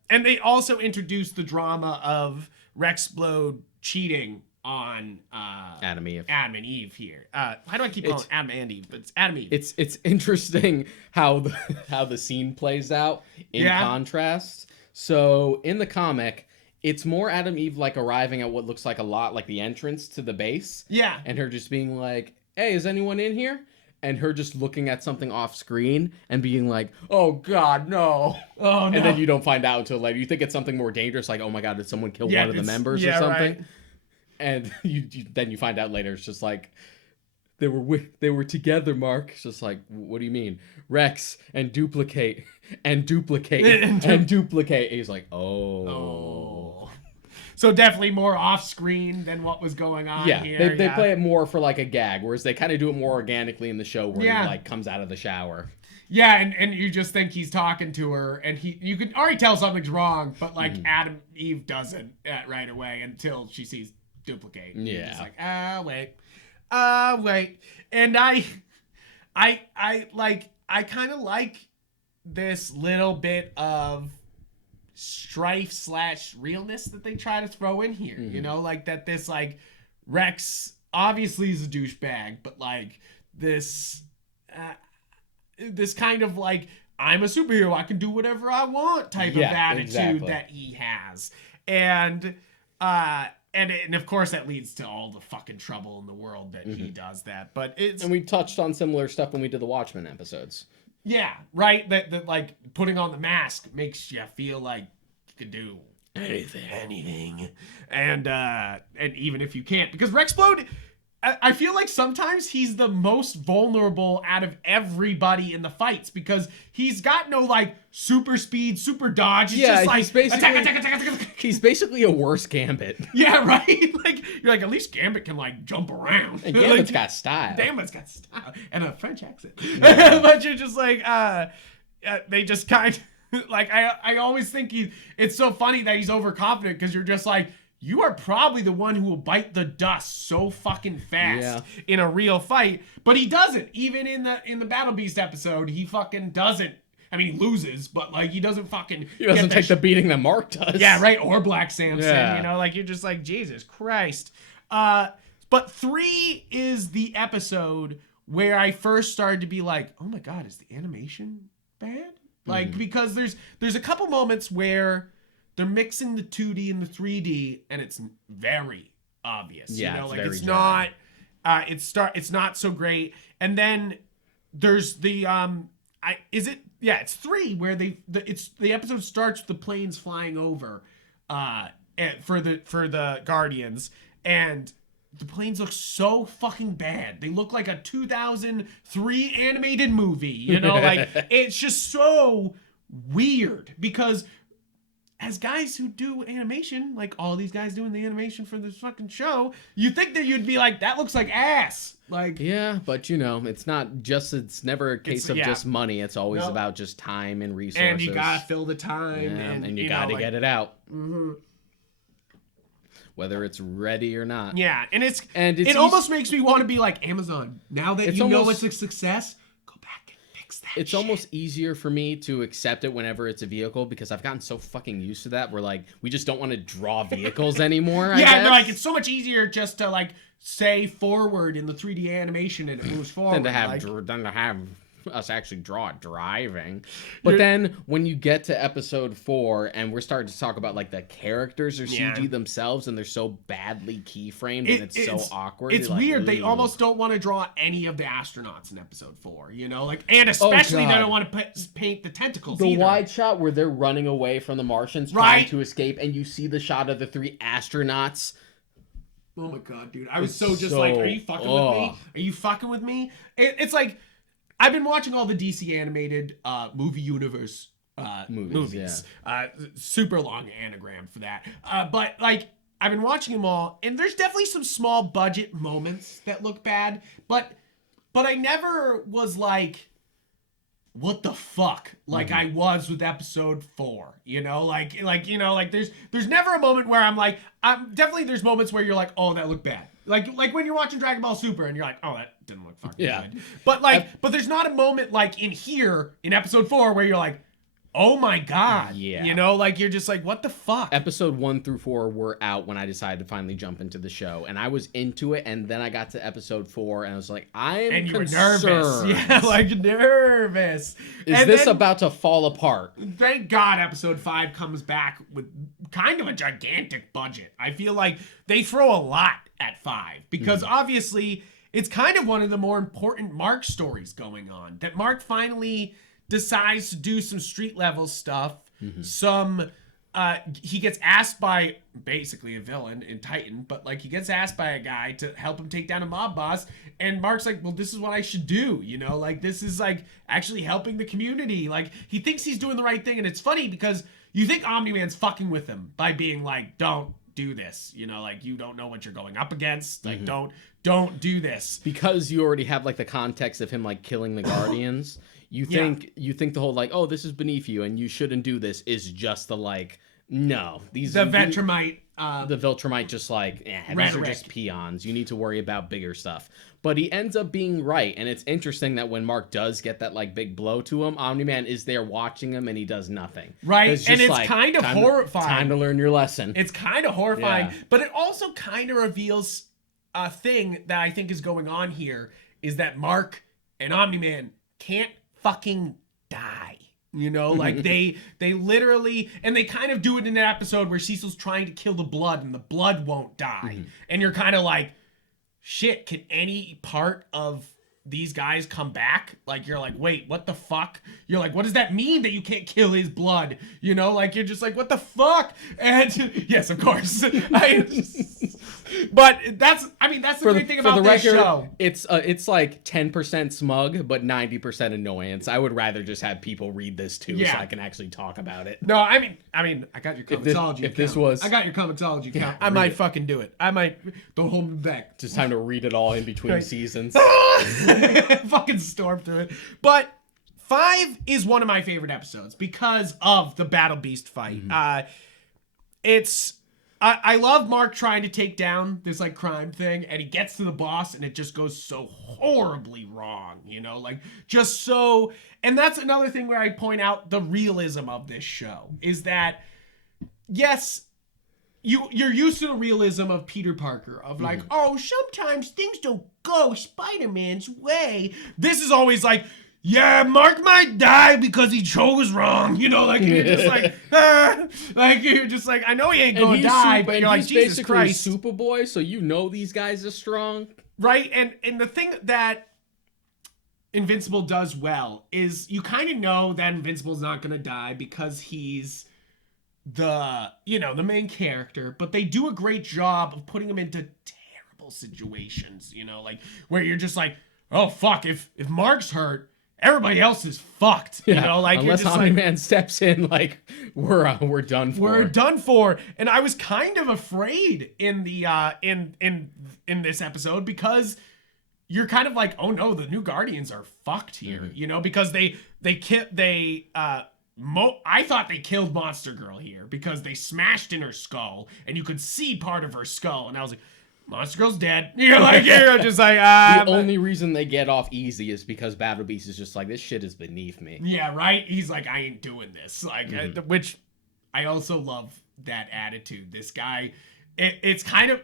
and they also introduced the drama of Rexplode cheating on Adam and Eve here. Why do I keep calling it Adam and Eve? But it's Adam and Eve. It's interesting how the scene plays out in contrast. So in the comic, it's more Adam and Eve like arriving at what looks like a lot like the entrance to the base. Yeah. And her just being like, hey, is anyone in here? And her just looking at something off screen and being like, oh God, no. Oh, no. And then you don't find out until later. You think it's something more dangerous, like, oh my God, did someone kill one of the members or something? Right. And then you find out later, it's just like, they were together, Mark. It's just like, what do you mean? Rex and duplicate and duplicate and duplicate. And he's like, oh. So definitely more off screen than what was going on here. They play it more for like a gag, whereas they kind of do it more organically in the show where he like comes out of the shower. Yeah, and you just think he's talking to her, and you can already tell something's wrong, but like Adam Eve doesn't right away until she sees duplicate. Yeah. It's like, wait. And I kind of like this little bit of strife / realness that they try to throw in here, you know, like that this like Rex obviously is a douchebag, but like this kind of like I'm a superhero, I can do whatever I want type of attitude that he has, and of course that leads to all the fucking trouble in the world that he does that. But and we touched on similar stuff when we did the Watchmen episodes. Yeah, right. That like putting on the mask makes you feel like you can do anything, and even if you can't, because Rexplode, I feel like sometimes he's the most vulnerable out of everybody in the fights because he's got no like super speed, super dodge. It's just like attack. He's basically a worse Gambit. Yeah, right. Like you're like, at least Gambit can like jump around. And Gambit's got style. Gambit's got style and a French accent. Yeah. But you're just like, they just kind of like I always think it's so funny that he's overconfident because you're just like, you are probably the one who will bite the dust so fucking fast in a real fight, but he doesn't. Even in the Battle Beast episode, he fucking doesn't. I mean, he loses, but like he doesn't fucking. He doesn't take the beating that Mark does. Yeah, right. Or Black Samson. You know, like you're just like, Jesus Christ. But 3 is the episode where I first started to be like, oh my God, is the animation bad? Like, because there's a couple moments where they're mixing the 2D and the 3D, and it's very obvious. Yeah, you know, it's like very it's jarring. not it's not so great. And then there's the it's 3 where the episode starts with the planes flying over for the Guardians, and the planes look so fucking bad. They look like a 2003 animated movie, you know? Like, it's just so weird because as guys who do animation, like all these guys doing the animation for this fucking show, you think that you'd be like, that looks like ass. Like, yeah, but you know, it's never a case of just money. It's always about just time and resources. And you gotta fill the time. And you gotta get it out. Mm-hmm. Whether it's ready or not. Yeah, and it almost makes me want to be like, Amazon, now that you know it's a success, go back and fix that It's shit. almost easier for me to accept it whenever it's a vehicle because I've gotten so fucking used to that. We're like, we just don't want to draw vehicles anymore, I guess. No, like, it's so much easier just to, like, say forward in the 3D animation and it moves forward. than to have us actually draw it driving. But then when you get to episode 4 and we're starting to talk about like the characters or CG themselves and they're so badly keyframed and it's so awkward. It's weird. Ooh. They almost don't want to draw any of the astronauts in episode 4, you know? Like, and especially they don't want to paint the tentacles either. Wide shot where they're running away from the Martians trying to escape and you see the shot of the 3 astronauts. Oh my God, dude. I was so like, are you fucking with me? Are you fucking with me? It's like, I've been watching all the DC animated movie universe movies. Yeah. Super long anagram for that. But like, I've been watching them all, and there's definitely some small budget moments that look bad, but I never was like, what the fuck? Like I was with episode 4, you know, like, you know, like there's never a moment where I'm like, definitely there's moments where you're like, oh, that looked bad. Like when you're watching Dragon Ball Super and you're like, oh, that didn't look fucking good. But like, but there's not a moment like in here in episode 4 where you're like, oh my God. Yeah. You know, like you're just like, what the fuck? Episode 1 through 4 were out when I decided to finally jump into the show. And I was into it. And then I got to episode 4 and I was like, I'm concerned. You were nervous. Yeah, like nervous. Is this about to fall apart? Thank God episode 5 comes back with kind of a gigantic budget. I feel like they throw a lot at 5 because obviously it's kind of one of the more important Mark stories going on. That Mark finally decides to do some street level stuff. He gets asked by basically a villain in Titan, but like he gets asked by a guy to help him take down a mob boss, and Mark's like, well, this is what I should do, you know, like this is like actually helping the community. Like he thinks he's doing the right thing, and it's funny because you think Omni-Man's fucking with him by being like, don't do this, you know, like you don't know what you're going up against, like don't do this, because you already have like the context of him like killing the Guardians. You think the whole like, oh, this is beneath you and you shouldn't do this is just the like, no, the Viltrumite just like, these are just peons. You need to worry about bigger stuff. But he ends up being right, and it's interesting that when Mark does get that like big blow to him, Omni-Man is there watching him and he does nothing. Right, and it's like, kind of horrifying. Time to learn your lesson. It's kind of horrifying, but it also kind of reveals a thing that I think is going on here is that Mark and Omni-Man can't fucking die, you know, like they literally, and they kind of do it in an episode where Cecil's trying to kill the blood and the blood won't die, and you're kind of like, shit, can any part of these guys come back? Like you're like, wait, what the fuck? You're like, what does that mean that you can't kill his blood? You know, like you're just like, what the fuck? And yes, of course. But that's the great thing about this show. It's like 10% smug, but 90% annoyance. I would rather just have people read this too, so I can actually talk about it. No, I mean, I got your comicsology. I got your comicsology account. I might fucking do it. I might. Don't hold me back. Just time to read it all in between seasons. Fucking storm through it. But 5 is one of my favorite episodes because of the Battle Beast fight. I love Mark trying to take down this like crime thing, and he gets to the boss and it just goes so horribly wrong, you know, like just so. And that's another thing where I point out the realism of this show is that, yes, you're used to the realism of Peter Parker of like, oh, sometimes things don't go Spider-Man's way. This is always like, yeah, Mark might die because he chose wrong. You know, like you're just like, like you're just like, I know he ain't gonna die, but you're like, Jesus Christ, Superboy. So you know these guys are strong, right? And the thing that Invincible does well is you kind of know that Invincible's not gonna die because he's the main character, but they do a great job of putting him into terrible situations, like where you're just like, oh fuck, if Mark's hurt, everybody else is fucked. Like unless Omni-Man steps in, like we're done for. We're done for. And I was kind of afraid in the in this episode because you're kind of like, oh no, the new Guardians are fucked here, because I thought they killed Monster Girl here because they smashed in her skull and you could see part of her skull, and I was like, Monster Girl's dead. You're just like, the only reason they get off easy is because Battle Beast is just like, this shit is beneath me. Yeah, right. He's like, I ain't doing this. Like, which I also love that attitude. This guy, he's kind of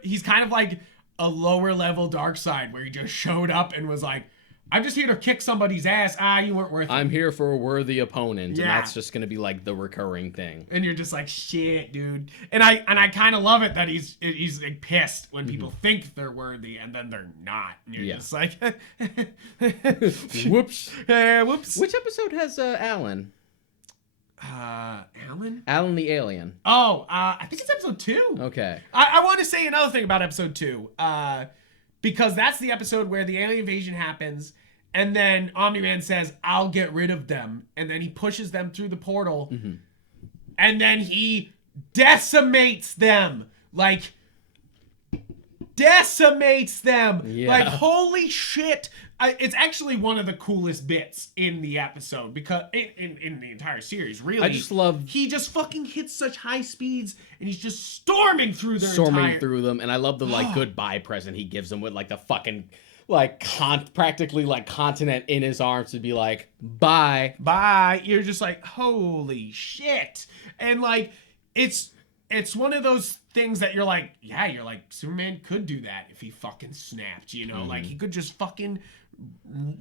like a lower level Darkseid where he just showed up and was like, I'm just here to kick somebody's ass. You weren't worth it. I'm here for a worthy opponent, and that's just gonna be like the recurring thing. And you're just like, shit, dude. And I kind of love it that he's like pissed when people think they're worthy and then they're not. And you're just like, whoops. Whoops. Which episode has Alan? Alan? Alan the alien. Oh, I think it's episode 2. Okay. I want to say another thing about episode 2. Because that's the episode where the alien invasion happens. And then Omni-Man says, I'll get rid of them. And then he pushes them through the portal. And then he decimates them. Like, decimates them. Yeah. Like, holy shit. It's actually one of the coolest bits in the episode. Because, in the entire series, really. I just love... He just fucking hits such high speeds. And he's just storming through their through them. And I love the, like, goodbye present he gives them with, like, the fucking... like practically like continent in his arms to be like, bye. You're just like, holy shit. And like, it's one of those things that you're like, Superman could do that if he fucking snapped, like he could just fucking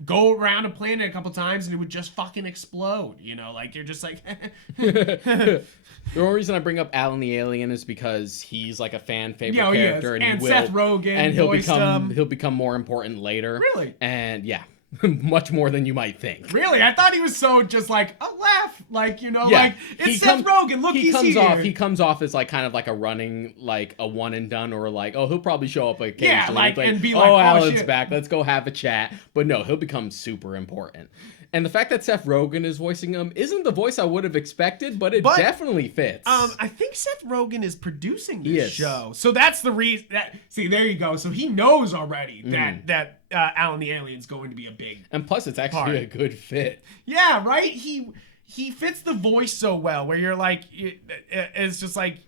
go around a planet a couple times and it would just fucking explode, like you're just like. The only reason I bring up Alan the Alien is because he's like a fan favorite character, and Seth Rogen, and he'll become more important later. Really? And yeah, much more than you might think. Really, I thought he was so just like a laugh, like like it's Seth Rogen. Look, he's here. He comes off as like kind of like a running, like a one and done, or like, oh, he'll probably show up occasionally. Yeah, like and be like, oh, Alan's shit. back. Let's go have a chat. But no, he'll become super important. And the fact that Seth Rogen is voicing him isn't the voice I would have expected, but it definitely fits. I think Seth Rogen is producing this show. So that's the reason see, there you go. So he knows already that Alan the Alien's going to be a big And plus it's actually a good fit. Yeah, right? He fits the voice so well where you're like it's just like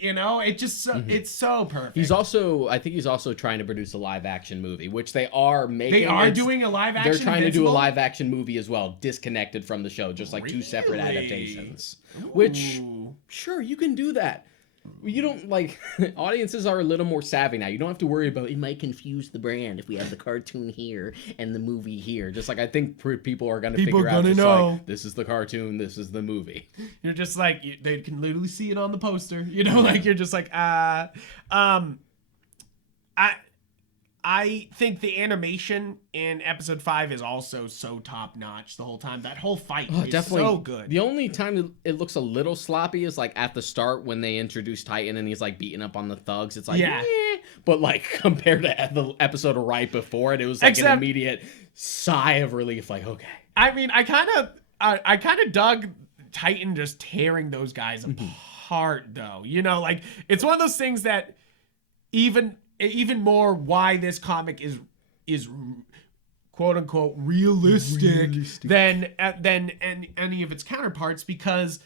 it's so perfect. I think he's also trying to produce a live action movie, which they are making. They are doing a live action. They're trying Invincible? to do a live action movie as well, disconnected from the show, just like two separate adaptations. Ooh. Which, sure, you can do that. You don't like audiences are a little more savvy now. You don't have to worry about it might confuse the brand if we have the cartoon here and the movie here. Just like I think people are going to figure out just like, this is the cartoon, this is the movie. You're just like they can literally see it on the poster. Like you're just like I think the animation in episode 5 is also so top notch the whole time. That whole fight is definitely so good. The only time it looks a little sloppy is like at the start when they introduce Titan and he's like beating up on the thugs. It's like, but like compared to the episode right before it, it was like an immediate sigh of relief. Like, okay. I mean, I kind of dug Titan just tearing those guys apart though. Like it's one of those things that even more why this comic is quote unquote realistic than any of its counterparts, because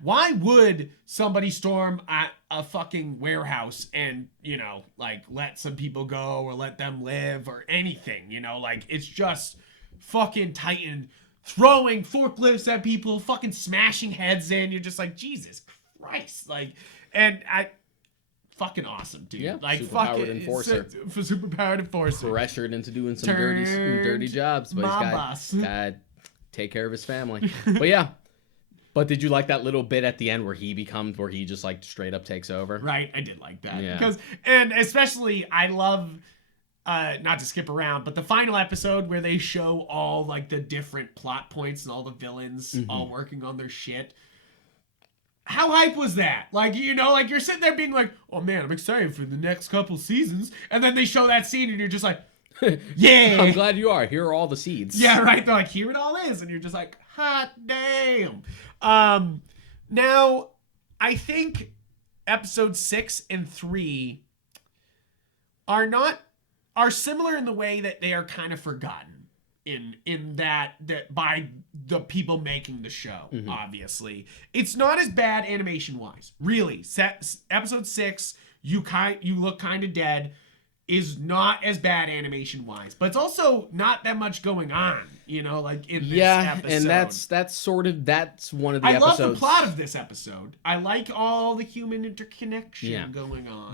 why would somebody storm a fucking warehouse and like let some people go or let them live or anything, like it's just fucking Titan throwing forklifts at people, fucking smashing heads in. You're just like, Jesus Christ. Like, and fucking awesome, dude. Yeah, like superpowered enforcer. For superpowered enforcer. Pressured into doing some dirty jobs, but he's got take care of his family. But yeah. But did you like that little bit at the end where he just like straight up takes over? Right, I did like that. Yeah. And especially I love, not to skip around, but the final episode where they show all like the different plot points and all the villains all working on their shit. How hype was that? Like, you know, like you're sitting there being like, oh man, I'm excited for the next couple seasons. And then they show that scene and you're just like, yeah. I'm glad you are. Here are all the seeds. Yeah, right. They're like, here it all is. And you're just like, hot damn. Now, I think episode 6 and 3 are similar in the way that they are kind of forgotten in that by the people making the show. Obviously, it's not as bad animation wise. Really, episode 6, you look kind of dead, is not as bad animation wise, but it's also not that much going on, you know, like in this episode. And that's one of the episodes. I love the plot of this episode. I like all the human interconnection going on.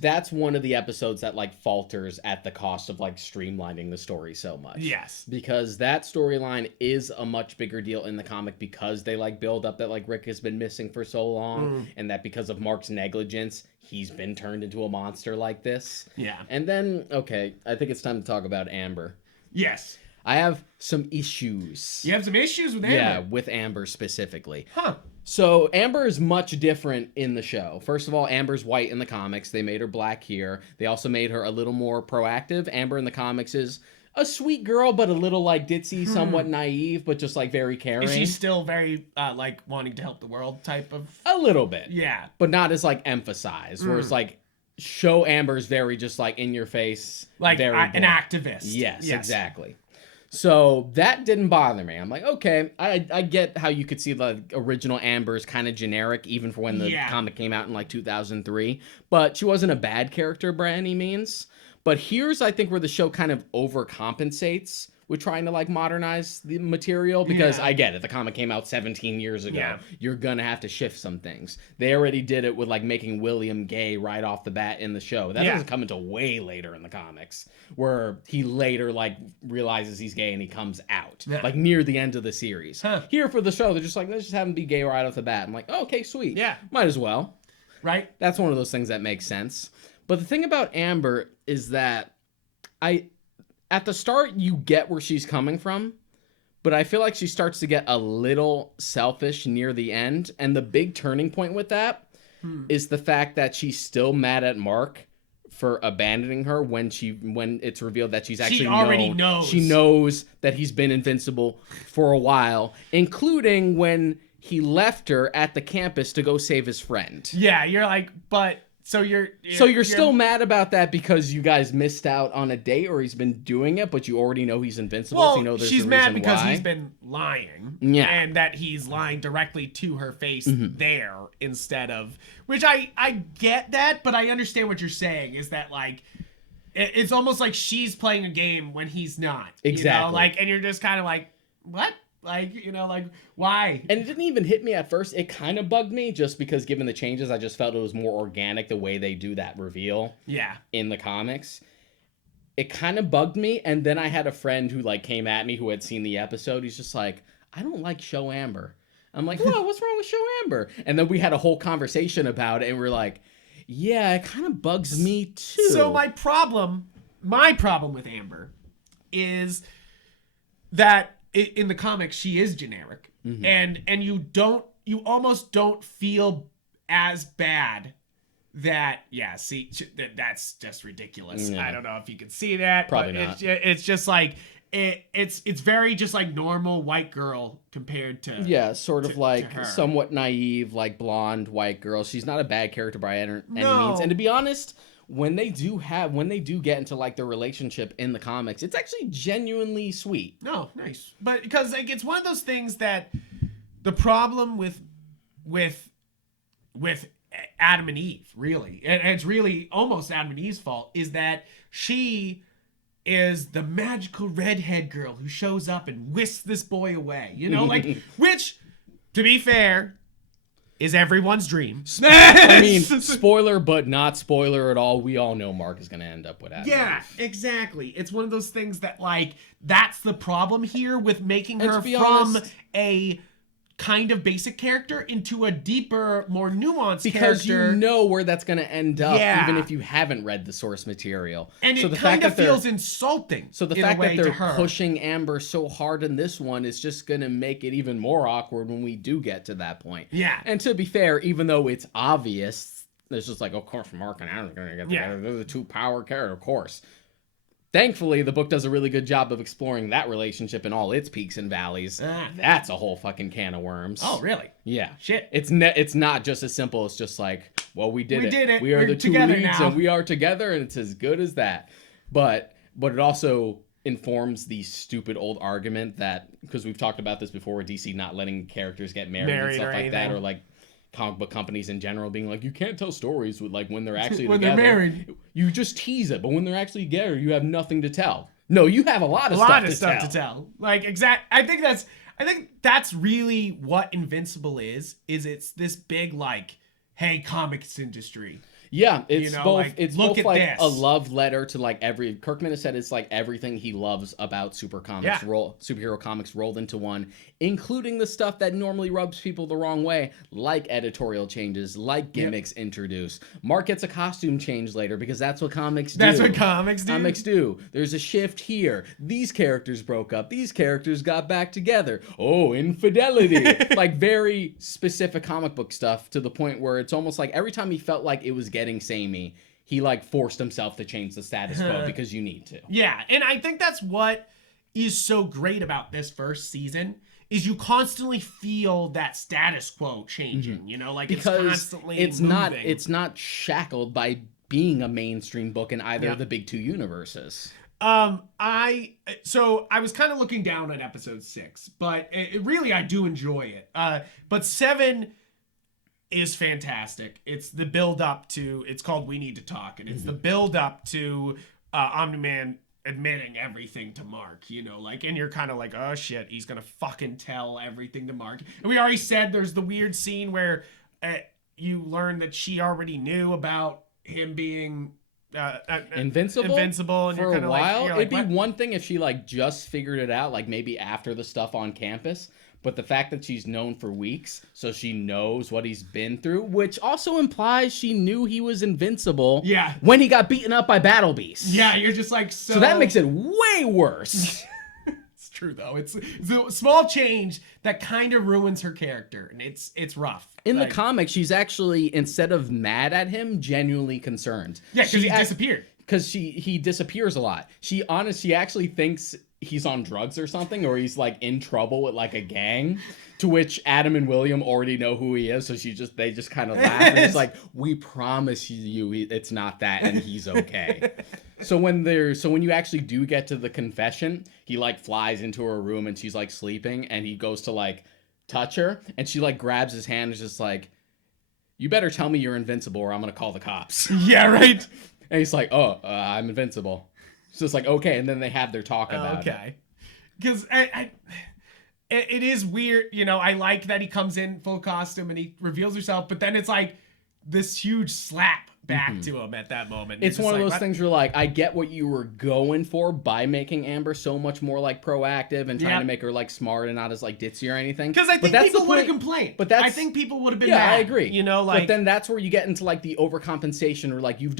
That's one of the episodes that like falters at the cost of like streamlining the story so much. Yes. Because that storyline is a much bigger deal in the comic because they like build up that like Rick has been missing for so long and that because of Mark's negligence, he's been turned into a monster like this. Yeah. And then, okay, I think it's time to talk about Amber. Yes. I have some issues. You have some issues with Amber? Yeah, with Amber specifically. Huh. So Amber is much different in the show. First of all, Amber's white in the comics. They made her black here. They also made her a little more proactive. Amber in the comics is a sweet girl, but a little like ditzy, somewhat naive, but just like very caring. Is she still very like wanting to help the world type of? A little bit. Yeah. But not as like emphasized. Where it's like show Amber's very just like in your face. Like very an activist. Yes, exactly. So that didn't bother me. I'm like, okay, I get how you could see the original Amber's kind of generic, even for when the comic came out in like 2003. But she wasn't a bad character by any means. But here's, I think, where the show kind of overcompensates with trying to like modernize the material because I get it. The comic came out 17 years ago. Yeah. You're gonna have to shift some things. They already did it with like making William gay right off the bat in the show. That doesn't come until way later in the comics, where he later like realizes he's gay and he comes out like near the end of the series. Here for the show, they're just like, let's just have him be gay right off the bat. I'm like, oh, okay, sweet. Yeah, might as well. Right. That's one of those things that makes sense. But the thing about Amber is that at the start, you get where she's coming from, but I feel like she starts to get a little selfish near the end. And the big turning point with that is the fact that she's still mad at Mark for abandoning her when it's revealed that she's actually knows. She knows that he's been invincible for a while, including when he left her at the campus to go save his friend. Yeah, you're like, but... So you're still mad about that because you guys missed out on a date, or he's been doing it, but you already know he's invincible. Well, so you know there's she's a mad reason because why. He's been lying, and that he's lying directly to her face there instead of. Which I get that, but I understand what you're saying. Is that like, it's almost like she's playing a game when he's not. Exactly. You know? Like, and you're just kind of like, what? Like, you know, like, why? And it didn't even hit me at first. It kind of bugged me just because given the changes, I just felt it was more organic the way they do that reveal in the comics. It kind of bugged me. And then I had a friend who like came at me who had seen the episode. He's just like, I don't like Show Amber. I'm like, whoa, what's wrong with Show Amber? And then we had a whole conversation about it and we're like, yeah, it kind of bugs me too. So my problem with Amber is that in the comics she is generic, and you almost don't feel as bad that that's just ridiculous. I don't know if you can see that. Probably but not. It's just like it's very just like normal white girl compared to sort of like somewhat naive, like blonde white girl. She's not a bad character by any means, and to be honest, when they do get into like their relationship in the comics, it's actually genuinely sweet. No, nice. But because like, it's one of those things that the problem with Adam and Eve, really, and it's really almost Adam and Eve's fault, is that she is the magical redhead girl who shows up and whisks this boy away. You know, like, which, to be fair, is everyone's dream. I mean, spoiler, but not spoiler at all. We all know Mark is going to end up with Adam. Yeah, exactly. It's one of those things that, like, that's the problem here with making her from a kind of basic character into a deeper, more nuanced because character. You know where that's going to end up, even if you haven't read the source material. And it kind of feels insulting. So the fact that they're pushing Amber so hard in this one is just going to make it even more awkward when we do get to that point. Yeah. And to be fair, even though it's obvious, it's just like, of course, Mark and Adam are going to get together. They're the two power characters, of course. Thankfully, the book does a really good job of exploring that relationship in all its peaks and valleys. That's a whole fucking can of worms. Oh, really? Yeah. Shit. It's not just as simple as just like, well, we did it. We are the two leads now. And we are together, and it's as good as that. But it also informs the stupid old argument that, because we've talked about this before, DC not letting characters get married and stuff like that, or like comic book companies in general being like, you can't tell stories with like when they're actually when together. They're married. You just tease it, but when they're actually together, you have nothing to tell. No, you have a lot of stuff to tell. Like I think that's really what Invincible is it's this big like, hey, comics industry. Yeah, it's both. Like, it's both like a love letter to like every. Kirkman has said it's like everything he loves about superhero comics rolled into one, including the stuff that normally rubs people the wrong way, like editorial changes, like gimmicks introduced. Mark gets a costume change later because that's what comics do. That's what comics do. Comics do. There's a shift here. These characters broke up. These characters got back together. Oh, infidelity! Like very specific comic book stuff to the point where it's almost like every time he felt like it was getting samey, he like forced himself to change the status quo because you need to. Yeah, and I think that's what is so great about this first season is you constantly feel that status quo changing, like because it's constantly moving. It's not shackled by being a mainstream book in either of the big two universes. I was kind of looking down at episode 6, but really I do enjoy it. But 7 is fantastic. It's the build up to, it's called We Need to Talk, and it's the build up to Omni-Man admitting everything to Mark, and you're kind of like, oh shit, he's gonna fucking tell everything to Mark. And we already said there's the weird scene where you learn that she already knew about him being invincible, and for you're a while. Like, it'd be one thing if she like just figured it out, like maybe after the stuff on campus. But the fact that she's known for weeks, so she knows what he's been through, which also implies she knew he was invincible when he got beaten up by Battle Beasts. Yeah, you're just like, so that makes it way worse. It's true, though. It's a small change that kind of ruins her character, and it's rough. In the comic, she's actually, instead of mad at him, genuinely concerned. Yeah, because he disappeared. Because he disappears a lot. She actually thinks he's on drugs or something, or he's like in trouble with like a gang, to which Adam and William already know who he is, so they just kind of laugh and it's like, we promise you it's not that, and he's okay. So when you actually do get to the confession, he like flies into her room and she's like sleeping, and he goes to like touch her, and she like grabs his hand and is just like, you better tell me you're invincible or I'm gonna call the cops. Yeah, right. And he's like, I'm invincible. So it's like, okay, and then they have their talk about it. Okay. Because it is weird, I like that he comes in full costume and he reveals himself, but then it's like this huge slap back to him at that moment. It's one of those things where like, I get what you were going for by making Amber so much more like proactive and trying to make her like smart and not as like ditzy or anything. Because I think people would have complained. I think people would have been mad. I agree. But then that's where you get into like the overcompensation, or like you've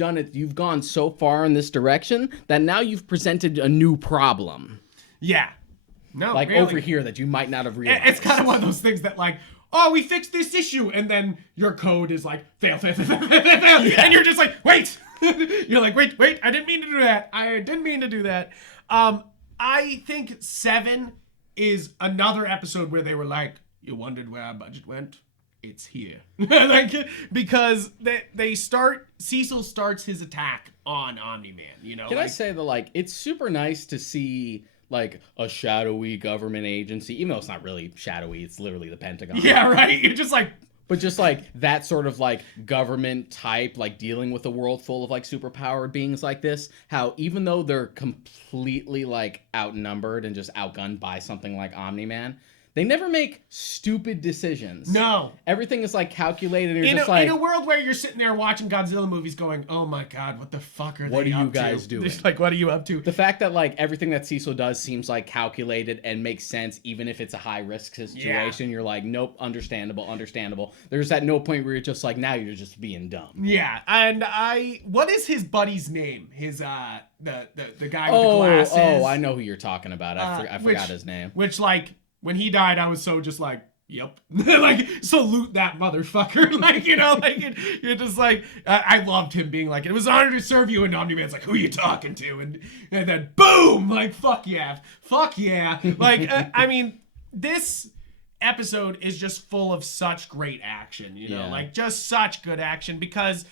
gone so far in this direction that now you've presented a new problem. Yeah. No, like really. Over here that you might not have realized. It's kind of one of those things that like, oh, we fixed this issue, and then your code is like, fail. Yeah. And you're just like, wait. You're like, wait, I didn't mean to do that. I think 7 is another episode where they were like, you wondered where our budget went? It's here. Because Cecil starts his attack on Omni-Man, Can I say that, like, it's super nice to see like a shadowy government agency, even though it's not really shadowy, it's literally the Pentagon. Yeah, right. You're just like, but just like that sort of like government type, like dealing with a world full of like superpowered beings like this, how even though they're completely like outnumbered and just outgunned by something like Omni-Man, They never make stupid decisions. No. Everything is like calculated. You're just in a world where you're sitting there watching Godzilla movies going, oh my God, what the fuck are they up to? What are you guys doing? Just like, what are you up to? The fact that like everything that Cecil does seems like calculated and makes sense, even if it's a high risk situation. You're like, nope, understandable. There's at no point where you're just like, now you're just being dumb. Yeah, and what is his buddy's name? His the guy with the glasses. Oh, I know who you're talking about. I forgot his name. Which like when he died, I was so just like, yep, like salute that motherfucker. Like, you know, like you're just like, I loved him being like, it was an honor to serve you, and Omni-Man's like, who are you talking to? And then boom, like fuck yeah. Like I mean, this episode is just full of such great action, you know, like just such good action, because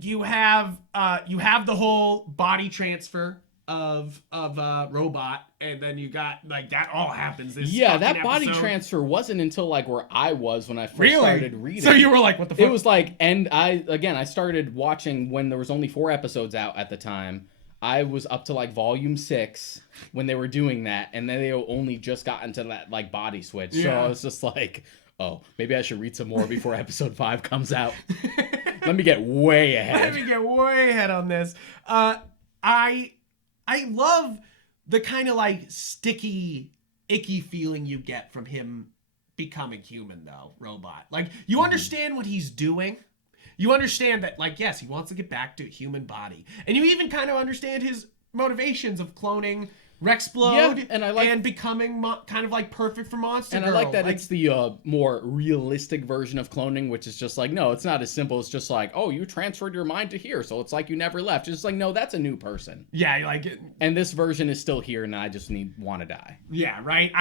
you have the whole body transfer of Robot, and then you got like that all happens this that body transfer wasn't until like where I was when I first started reading. So you were like, what the fuck? It was like, and I started watching when there was only 4 episodes out at the time. I was up to like volume 6 when they were doing that, and then they only just got into that like body switch. So I was just like, oh, maybe I should read some more before episode 5 comes out. Let me get way ahead. On this. I love the kind of like sticky, icky feeling you get from him becoming human, though, Robot. Like, you understand what he's doing. You understand that, like, yes, he wants to get back to a human body. And you even kind of understand his motivations of cloning Rexplode and becoming kind of like perfect for Monster Girl. And I like that it's the more realistic version of cloning, which is just like, no, it's not as simple. It's just like, oh, you transferred your mind to here, so it's like you never left. It's just like, no, that's a new person. Yeah, you like it. And this version is still here, and I just want to die. Yeah, right?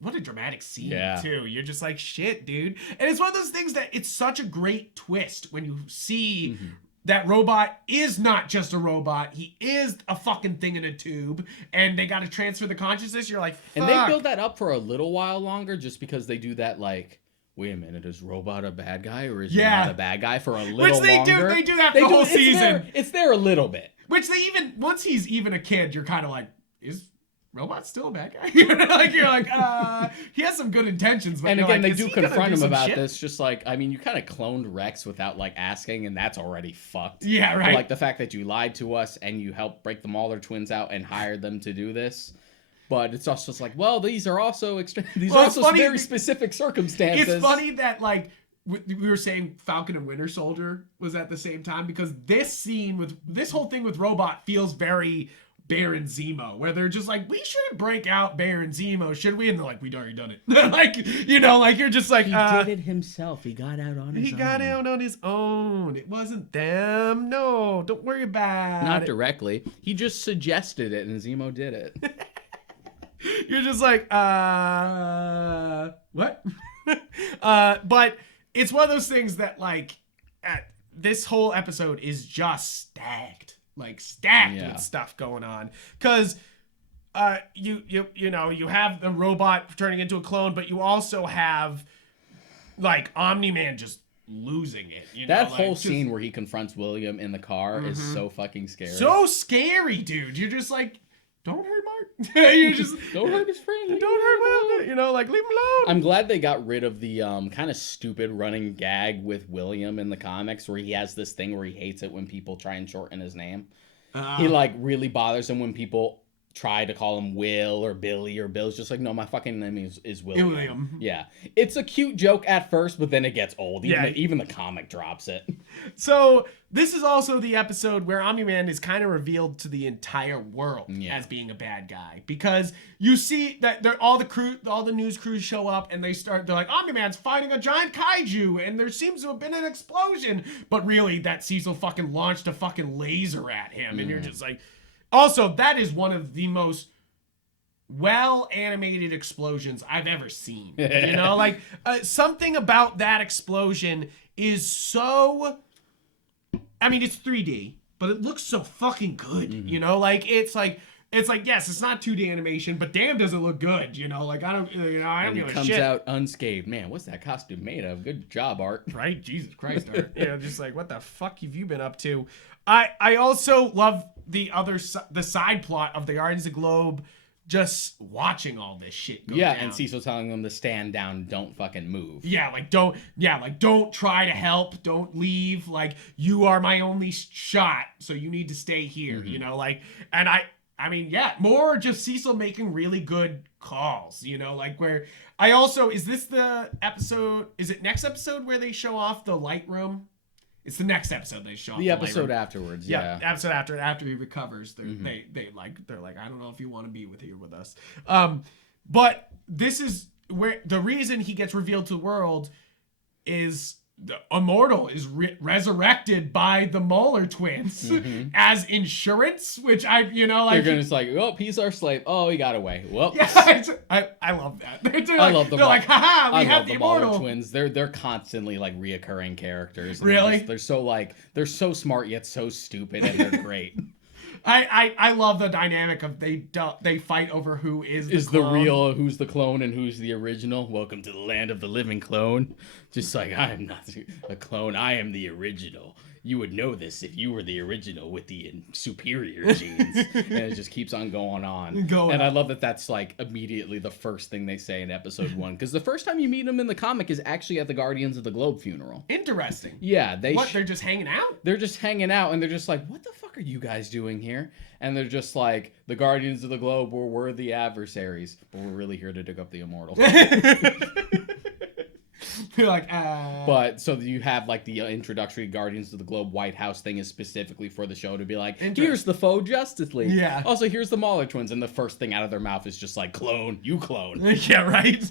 What a dramatic scene, too. You're just like, shit, dude. And it's one of those things that it's such a great twist when you see that Robot is not just a robot. He is a fucking thing in a tube, and they got to transfer the consciousness. You're like, fuck. And they build that up for a little while longer just because they do that, like, wait a minute, is Robot a bad guy, or is he not a bad guy for a little longer? Which they do that the whole season. It's there a little bit. Which they even, once he's even a kid, you're kind of like, is Robot's still a bad guy? you're like, he has some good intentions. But and again, like, they do confront him about this. Just like, I mean, you kind of cloned Rex without like asking, and that's already fucked. Yeah, right. But, like the fact that you lied to us and you helped break the Mauler twins out and hired them to do this. But it's also just like, well, these are also very specific circumstances. It's funny that like we were saying Falcon and Winter Soldier was at the same time, because this whole thing with Robot feels very Baron Zemo, where they're just like, we shouldn't break out Baron Zemo, should we? And they're like, we'd already done it. Like, you know, like you're just like, he did it himself. He got out on his own. He got out on his own. It wasn't them. No, don't worry about it. Not directly. He just suggested it, and Zemo did it. You're just like, what? But it's one of those things that like, this whole episode is just stacked with stuff going on, because you know, you have the robot turning into a clone, but you also have like Omni-Man just losing it. You know? That whole scene where he confronts William in the car is so fucking scary. So scary, dude. You're just like, don't hurt Mark. You just don't hurt his friend. Don't hurt Will. You know, like leave him alone. I'm glad they got rid of the kind of stupid running gag with William in the comics, where he has this thing where he hates it when people try and shorten his name. He like really bothers him when people try to call him Will or Billy or Bill. It's just like, no, my fucking name is William. Yeah. It's a cute joke at first, but then it gets old. Even the comic drops it. So this is also the episode where Omni-Man is kind of revealed to the entire world as being a bad guy, because you see that all the news crews show up and they're like, Omni-Man's fighting a giant kaiju and there seems to have been an explosion, but really that Cecil fucking launched a fucking laser at him, and you're just like. Also, that is one of the most well-animated explosions I've ever seen. You know, like something about that explosion is so. I mean, it's 3D, but it looks so fucking good. You know, like it's like yes, it's not 2D animation, but damn, does it look good? You know, like I don't give a shit. Comes out unscathed. Man, what's that costume made of? Good job, Art. Right, Jesus Christ, Art. You know, just like what the fuck have you been up to? I also love the side plot of the Guardians of the Globe just watching all this shit go Yeah, down. and Cecil telling them to stand down, don't fucking move. Don't try to help, don't leave, like, you are my only shot, so you need to stay here, you know, like, and I mean, yeah, more just Cecil making really good calls, you know, like where I also, is this the episode, is it next episode where they show off the light room? It's the next episode they show off the episode light room. afterwards, yeah. Episode after he recovers, they're like, I don't know if you want to be here with us. But this is where the reason he gets revealed to the world is the Immortal is resurrected by the Moeller twins as insurance, which I, you know, like, they're gonna just like, oh, he's our slave. Oh, he got away. Well, yeah, I love that. I love them. They're like, haha, we have the Immortal Moeller twins. They're constantly like reoccurring characters. And really, they're so smart yet so stupid, and they're great. I love the dynamic of they fight over who is the real, who's the clone and who's the original. Welcome to the land of the living clone. Just like, I am not a clone, I am the original. You would know this if you were the original with the superior genes. And it just keeps on going on. And I love that that's like immediately the first thing they say in episode 1. Because the first time you meet them in the comic is actually at the Guardians of the Globe funeral. Interesting. Yeah. They're just hanging out? They're just hanging out and they're just like, what the fuck are you guys doing here? And they're just like, the Guardians of the Globe were worthy adversaries, but we're really here to dig up the Immortal. You're like, But so you have like the introductory Guardians of the Globe White House thing is specifically for the show to be like, here's the faux Justice League. Yeah. Also, here's the Mauler twins, and the first thing out of their mouth is just like, clone, you clone. Yeah, right.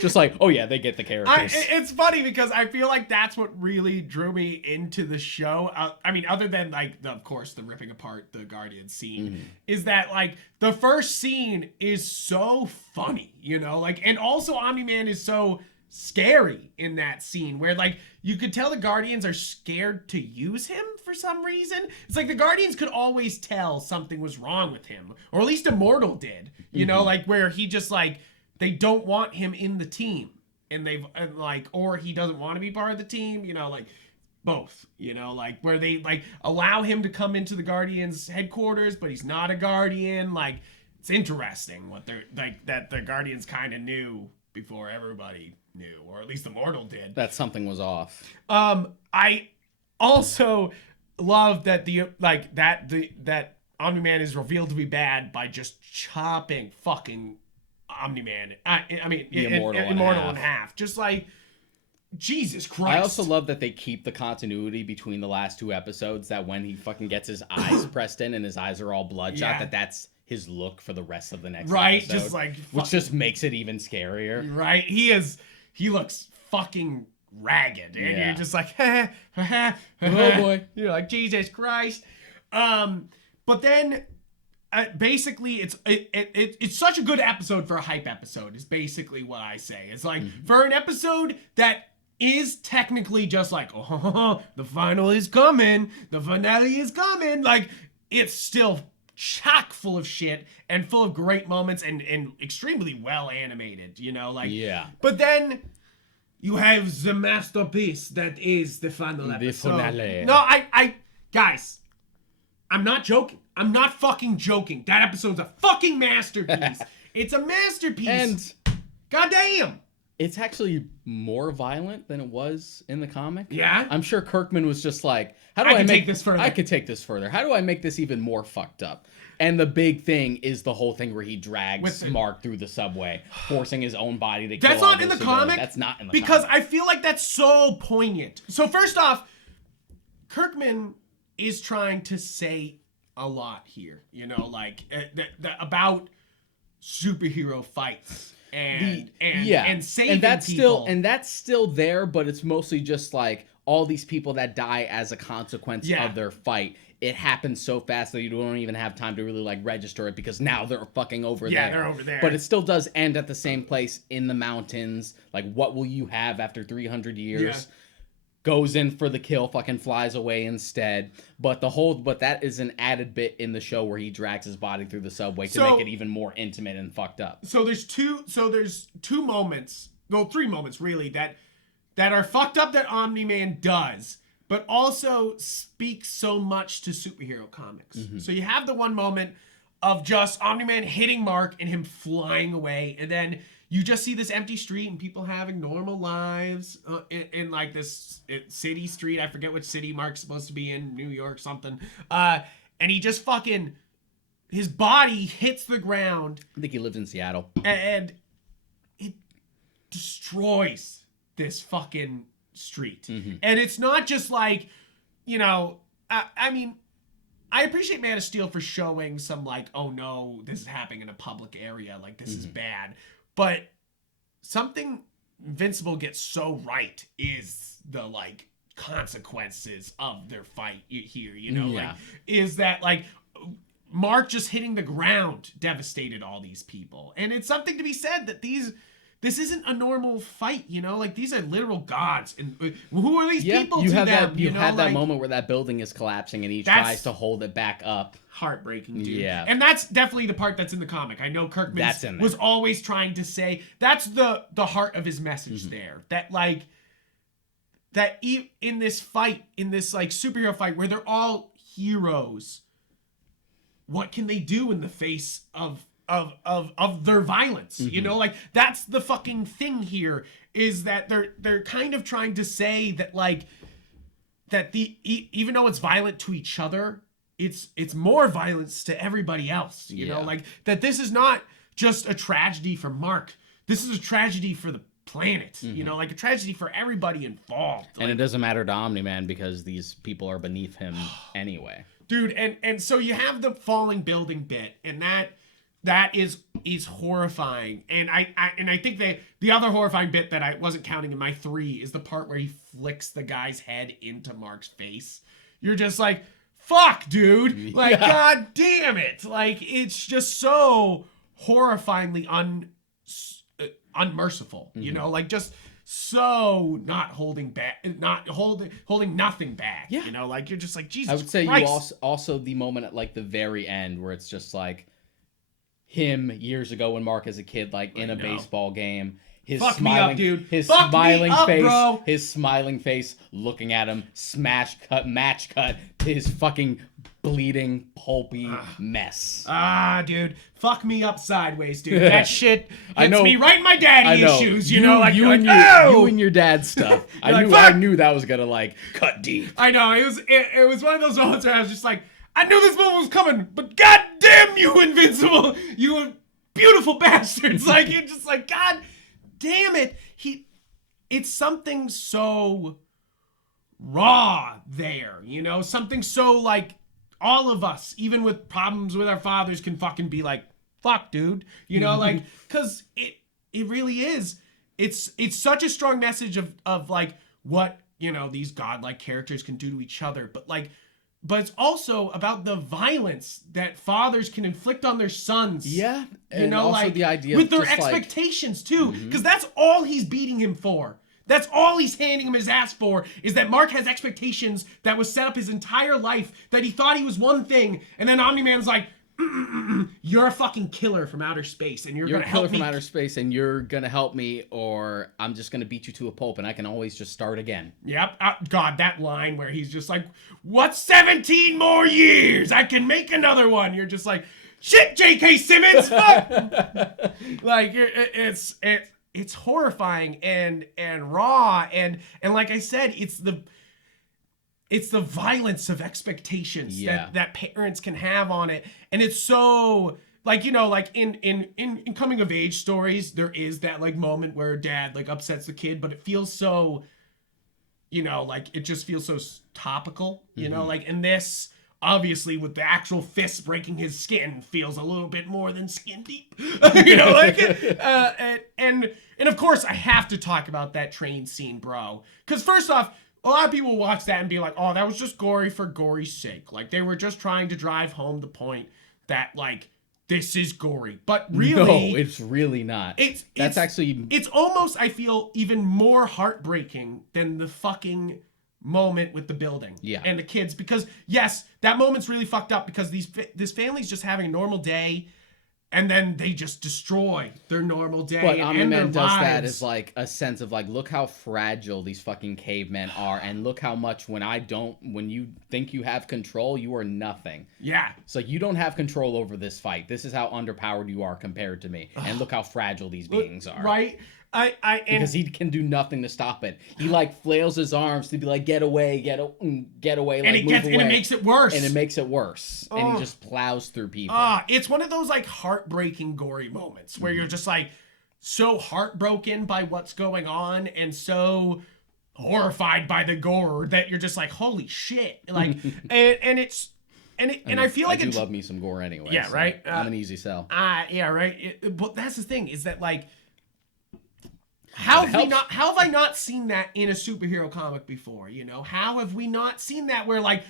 Just like, oh yeah, they get the characters. It's funny because I feel like that's what really drew me into the show. I mean, other than like, of course, the ripping apart the Guardian scene, is that like the first scene is so funny, you know, like, and also Omni-Man is so scary in that scene where like you could tell the Guardians are scared to use him for some reason. It's like the Guardians could always tell something was wrong with him, or at least Immortal did, you know, like where he just like, they don't want him in the team and or he doesn't want to be part of the team, you know, like both, you know, like where they like allow him to come into the Guardians headquarters, but he's not a Guardian. Like, it's interesting what they're like, that the Guardians kind of knew before everybody knew, or at least Immortal did, that something was off. I also love that that Omni-Man is revealed to be bad by just chopping fucking Omni-Man, I mean, Immortal in half. Just like, Jesus Christ. I also love that they keep the continuity between the last 2 episodes, that when he fucking gets his eyes pressed in and his eyes are all bloodshot, that's his look for the rest of the next episode. Just like, which just makes it even scarier. Right? He looks fucking ragged, and you're just like, oh boy. You're like, Jesus Christ. But then basically it's such a good episode for a hype episode is basically what I say. It's like, for an episode that is technically just like, oh, the final is coming, the finale is coming, like, it's still chock full of shit and full of great moments and extremely well animated, you know, like, but then you have the masterpiece that is the final episode. The finale. No, I guys, I'm not joking. I'm not fucking joking. That episode's a fucking masterpiece. It's a masterpiece. And goddamn, it's actually more violent than it was in the comic. Yeah? I'm sure Kirkman was just like, how do I take this further? I could take this further. How do I make this even more fucked up? And the big thing is the whole thing where he drags Mark through the subway, forcing his own body to kill That's not in the comic. That's not in the comic. Because I feel like that's so poignant. So first off, Kirkman is trying to say a lot here, you know, like about superhero fights and saving people. And that's still there, but it's mostly just like all these people that die as a consequence of their fight. It happens so fast that you don't even have time to really like register it, because now they're fucking over there. Yeah, they're over there. But it still does end at the same place in the mountains. Like, what will you have after 300 years? Yeah. Goes in for the kill, fucking flies away instead. But that is an added bit in the show where he drags his body through the subway to make it even more intimate and fucked up. So there's two moments, well, 3 moments really, that are fucked up that Omni-Man does, but also speaks so much to superhero comics. So you have the one moment just Omni-Man hitting Mark and him flying away, and then you just see this empty street and people having normal lives in like this city street. I forget which city Mark's supposed to be in, New York something. And he just fucking, his body hits the ground. I think he lives in Seattle. And it destroys this fucking street. And it's not just like, you know, I mean, I appreciate Man of Steel for showing some like, oh no, this is happening in a public area, like this is bad. But something Invincible gets so right is the like consequences of their fight here, you know, like is that like Mark just hitting the ground devastated all these people. And it's something to be said that this isn't a normal fight, you know? Like, these are literal gods. And who are these people to them? You have that moment where that building is collapsing and he tries to hold it back up. Heartbreaking, dude. Yeah. And that's definitely the part that's in the comic. I know Kirkman was always trying to say, that's the heart of his message there. That, like, in this fight, in this, like, superhero fight where they're all heroes, what can they do in the face of their violence, you know? Like, that's the fucking thing here, is that they're kind of trying to say that, like, that even though it's violent to each other, it's more violence to everybody else, you know? Like, that this is not just a tragedy for Mark, this is a tragedy for the planet, you know? Like, a tragedy for everybody involved. And it doesn't matter to Omni-Man because these people are beneath him anyway. Dude, and so you have the falling building bit, and that is horrifying. And I think that the other horrifying bit that I wasn't counting in my 3 is the part where he flicks the guy's head into Mark's face. You're just like, fuck, dude. Like, god damn it. Like, it's just so horrifyingly unmerciful, you know? Like, just so not holding back, not holding nothing back, you know? Like, you're just like, Jesus Christ. I would say you also the moment at, like, the very end where it's just like, him years ago when Mark as a kid, like in a baseball game, his smiling, his smiling face looking at him, match cut to his fucking bleeding, pulpy mess. Dude, fuck me up sideways, dude. That shit hits me right in my daddy issues, you know? Like, you and your dad's stuff. I knew that was gonna like cut deep. I know, it was one of those moments where I was just like, I knew this moment was coming, but goddamn you, Invincible, you beautiful bastards! Like, you're just like, god damn it! It's something so raw there, you know, something so like all of us, even with problems with our fathers, can fucking be like, fuck, dude, you know, like, because it really is. It's such a strong message of like what, you know, these godlike characters can do to each other, but it's also about the violence that fathers can inflict on their sons. Yeah. You know, also like, the idea with of their just expectations, too. Because that's all he's beating him for. That's all he's handing him his ass for, is that Mark has expectations that was set up his entire life, that he thought he was one thing, and then Omni-Man's like, you're a fucking killer from outer space, and you're gonna help me. From outer space, and you're gonna help me, or I'm just gonna beat you to a pulp, and I can always just start again. Yep. God, that line where he's just like, what's 17 more years? I can make another one. You're just like, shit, J.K. Simmons, fuck! Like, it's horrifying and raw, and like I said, it's the violence of expectations that parents can have on it. And it's so, like, you know, like in coming of age stories, there is that like moment where dad like upsets the kid, but it feels so, you know, like it just feels so topical, you know, like in this, obviously with the actual fist breaking his skin feels a little bit more than skin deep, you know, like, and of course I have to talk about that train scene, bro. Cause first off, a lot of people watch that and be like, oh, that was just gory for gory's sake. Like, they were just trying to drive home the point that, like, this is gory. But really... No, it's really not. It's almost, I feel, even more heartbreaking than the fucking moment with the building and the kids. Because, yes, that moment's really fucked up because this family's just having a normal day. and then they just destroy their normal day. But and end their Omni-Man does lives. that as like a sense of like, look how fragile these fucking cavemen are, and look how much when you think you have control, you are nothing. Yeah. So you don't have control over this fight. This is how underpowered you are compared to me, and look how fragile these beings are. Right. Because he can do nothing to stop it. He like flails his arms to be like, get away, get away, like move away. And it makes it worse. And it makes it worse. And he just plows through people. It's one of those like heartbreaking, gory moments where you're just like so heartbroken by what's going on and so horrified by the gore that you're just like, holy shit. Like, and I feel like I do love me some gore anyway. Yeah, so right. I'm an easy sell. Yeah, right. But that's the thing is that like, how have I not seen that in a superhero comic before? You know, how have we not seen that where like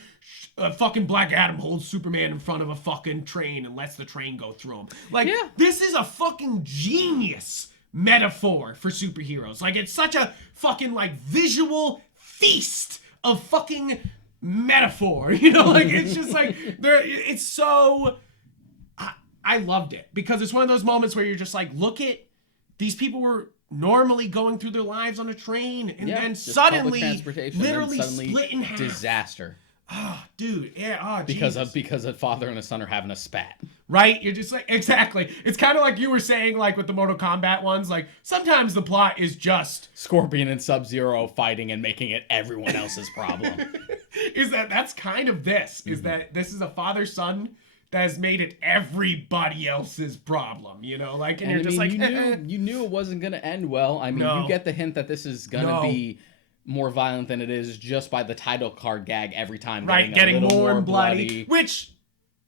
fucking Black Adam holds Superman in front of a fucking train and lets the train go through him? Like, this is a fucking genius metaphor for superheroes. Like, it's such a fucking like visual feast of fucking metaphor. You know, like it's just like it's so. I loved it because it's one of those moments where you're just like, look at these people were normally going through their lives on a train and then suddenly literally split in half. Disaster. Oh, dude. Yeah. Oh, because a father and a son are having a spat. Right? You're just like, exactly. It's kind of like you were saying, like with the Mortal Kombat ones, like sometimes the plot is just Scorpion and Sub-Zero fighting and making it everyone else's problem. That's kind of this, is that this is a father-son that has made it everybody else's problem, you know? Like, and you're just like, you knew it wasn't going to end well. I mean, you get the hint that this is going to be more violent than it is just by the title card gag every time. Right, getting more bloody. Which,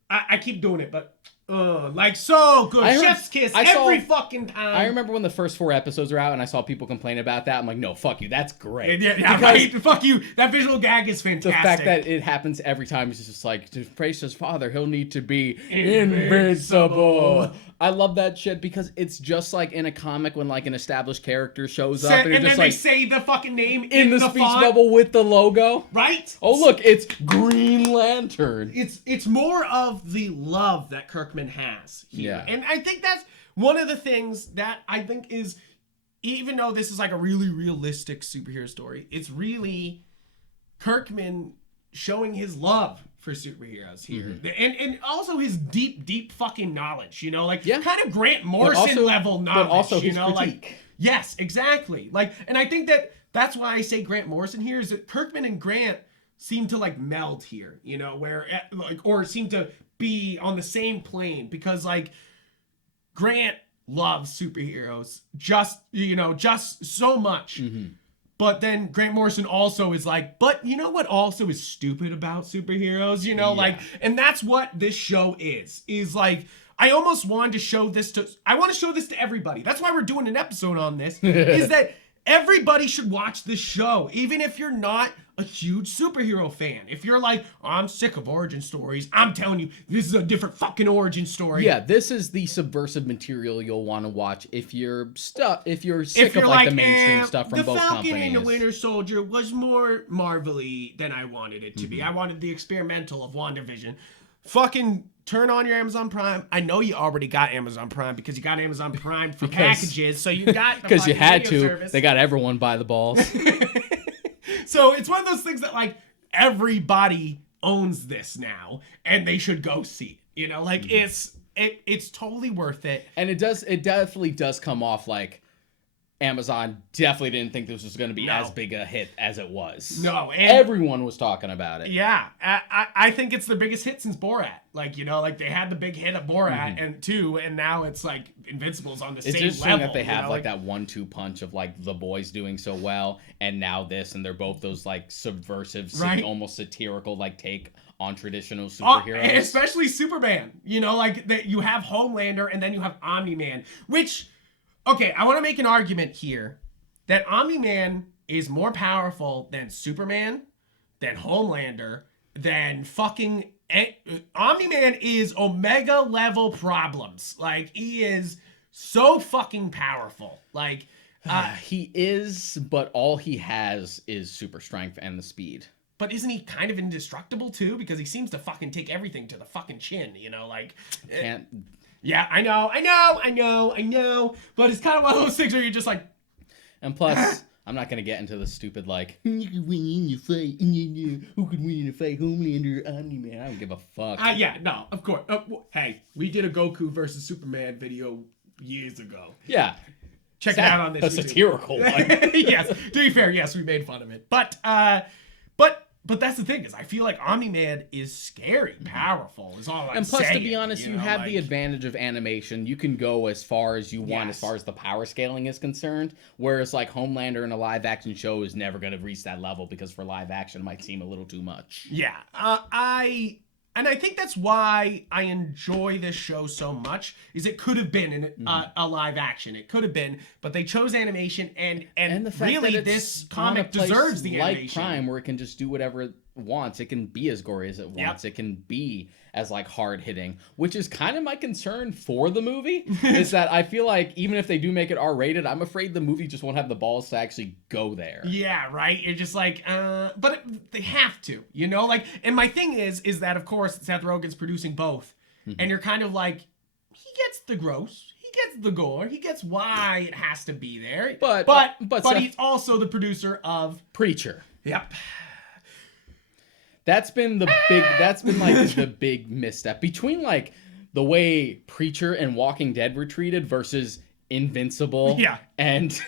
I keep doing it, but like so good. Chef's kiss every fucking time. I remember when the first 4 episodes were out and I saw people complain about that. I'm like, no, fuck you. That's great. Yeah, right. Fuck you. That visual gag is fantastic. The fact that it happens every time is just like, to praise his father, he'll need to be invincible. I love that shit because it's just like in a comic when like an established character shows up and then just they like say the fucking name in the speech font. bubble with the logo. Right? Oh look, it's Green Lantern. It's more of the love that Kirkman has here. Yeah. And I think that's one of the things that I think is, even though this is like a really realistic superhero story, it's really Kirkman showing his love for superheroes here. And also his deep fucking knowledge, you know, like kind of Grant Morrison level knowledge, but also you his know, critique. like, yes, exactly. Like, and I think that's why I say Grant Morrison here, is that Kirkman and Grant seem to like meld here, you know, where like, or seem to be on the same plane, because like Grant loves superheroes just so much. But then Grant Morrison also is like, but you know what also is stupid about superheroes? You know, like, and that's what this show is like, I almost wanted to show this to everybody. That's why we're doing an episode on this, is that everybody should watch this show, even if you're not a huge superhero fan. If you're like, oh, I'm sick of origin stories, I'm telling you, this is a different fucking origin story. Yeah, this is the subversive material you'll want to watch if you're sick of like the mainstream stuff from both companies. The Falcon and the Winter Soldier was more Marvel-y than I wanted it to be. I wanted the experimental of WandaVision. Fucking turn on your Amazon Prime. I know you already got Amazon Prime because you got Amazon Prime for packages, so you got the because you had to. service. They got everyone by the balls. So it's one of those things that like everybody owns this now, and they should go see it. You know, like it's totally worth it. And it definitely does come off like Amazon definitely didn't think this was going to be as big a hit as it was. No, and everyone was talking about it. Yeah, I think it's their biggest hit since Borat. Like, you know, like they had the big hit of Borat and now it's like Invincible's on the same level. It's interesting that they have like that 1-2 punch of like The Boys doing so well and now this, and they're both those like subversive, almost satirical like take on traditional superheroes. Especially Superman. You know, like that you have Homelander and then you have Omni-Man, which, okay, I want to make an argument here that Omni-Man is more powerful than Superman, than Homelander, than fucking... Omni-Man is Omega level problems. Like, he is so fucking powerful. Like, he is, but all he has is super strength and the speed. But isn't he kind of indestructible too? Because he seems to fucking take everything to the fucking chin, you know, like... Yeah, I know. But it's kind of one of those things where you're just like. And plus, I'm not gonna get into the stupid like you can win in your fight. Who could win in a fight? Homelander, Omni-Man. I don't give a fuck. Yeah, no, of course. Hey, we did a Goku versus Superman video years ago. Yeah. Check it out on this. A satirical one. Yes. To be fair, yes, we made fun of it. But that's the thing is, I feel like Omni-Man is scary, powerful. Is all I'm saying. And plus, to be honest, you have the advantage of animation. You can go as far as you want as far as the power scaling is concerned. Whereas, like, Homelander in a live-action show is never going to reach that level because for live action, it might seem a little too much. Yeah. And I think that's why I enjoy this show so much, is it could have been a live action. It could have been, but they chose animation, and the fact really that this comic deserves the animation. Like Prime, where it can just do whatever it wants. It can be as gory as it wants. Yep. It can be as like hard hitting, which is kind of my concern for the movie, is that I feel like even if they do make it R-rated, I'm afraid the movie just won't have the balls to actually go there. Yeah, right. You're just like, but they have to, you know, like. And my thing is that of course Seth Rogen's producing both, and you're kind of like, he gets the gross, he gets the gore, he gets why it has to be there, but Seth, he's also the producer of Preacher. Yep. That's been like the big misstep between like the way Preacher and Walking Dead were treated versus Invincible, and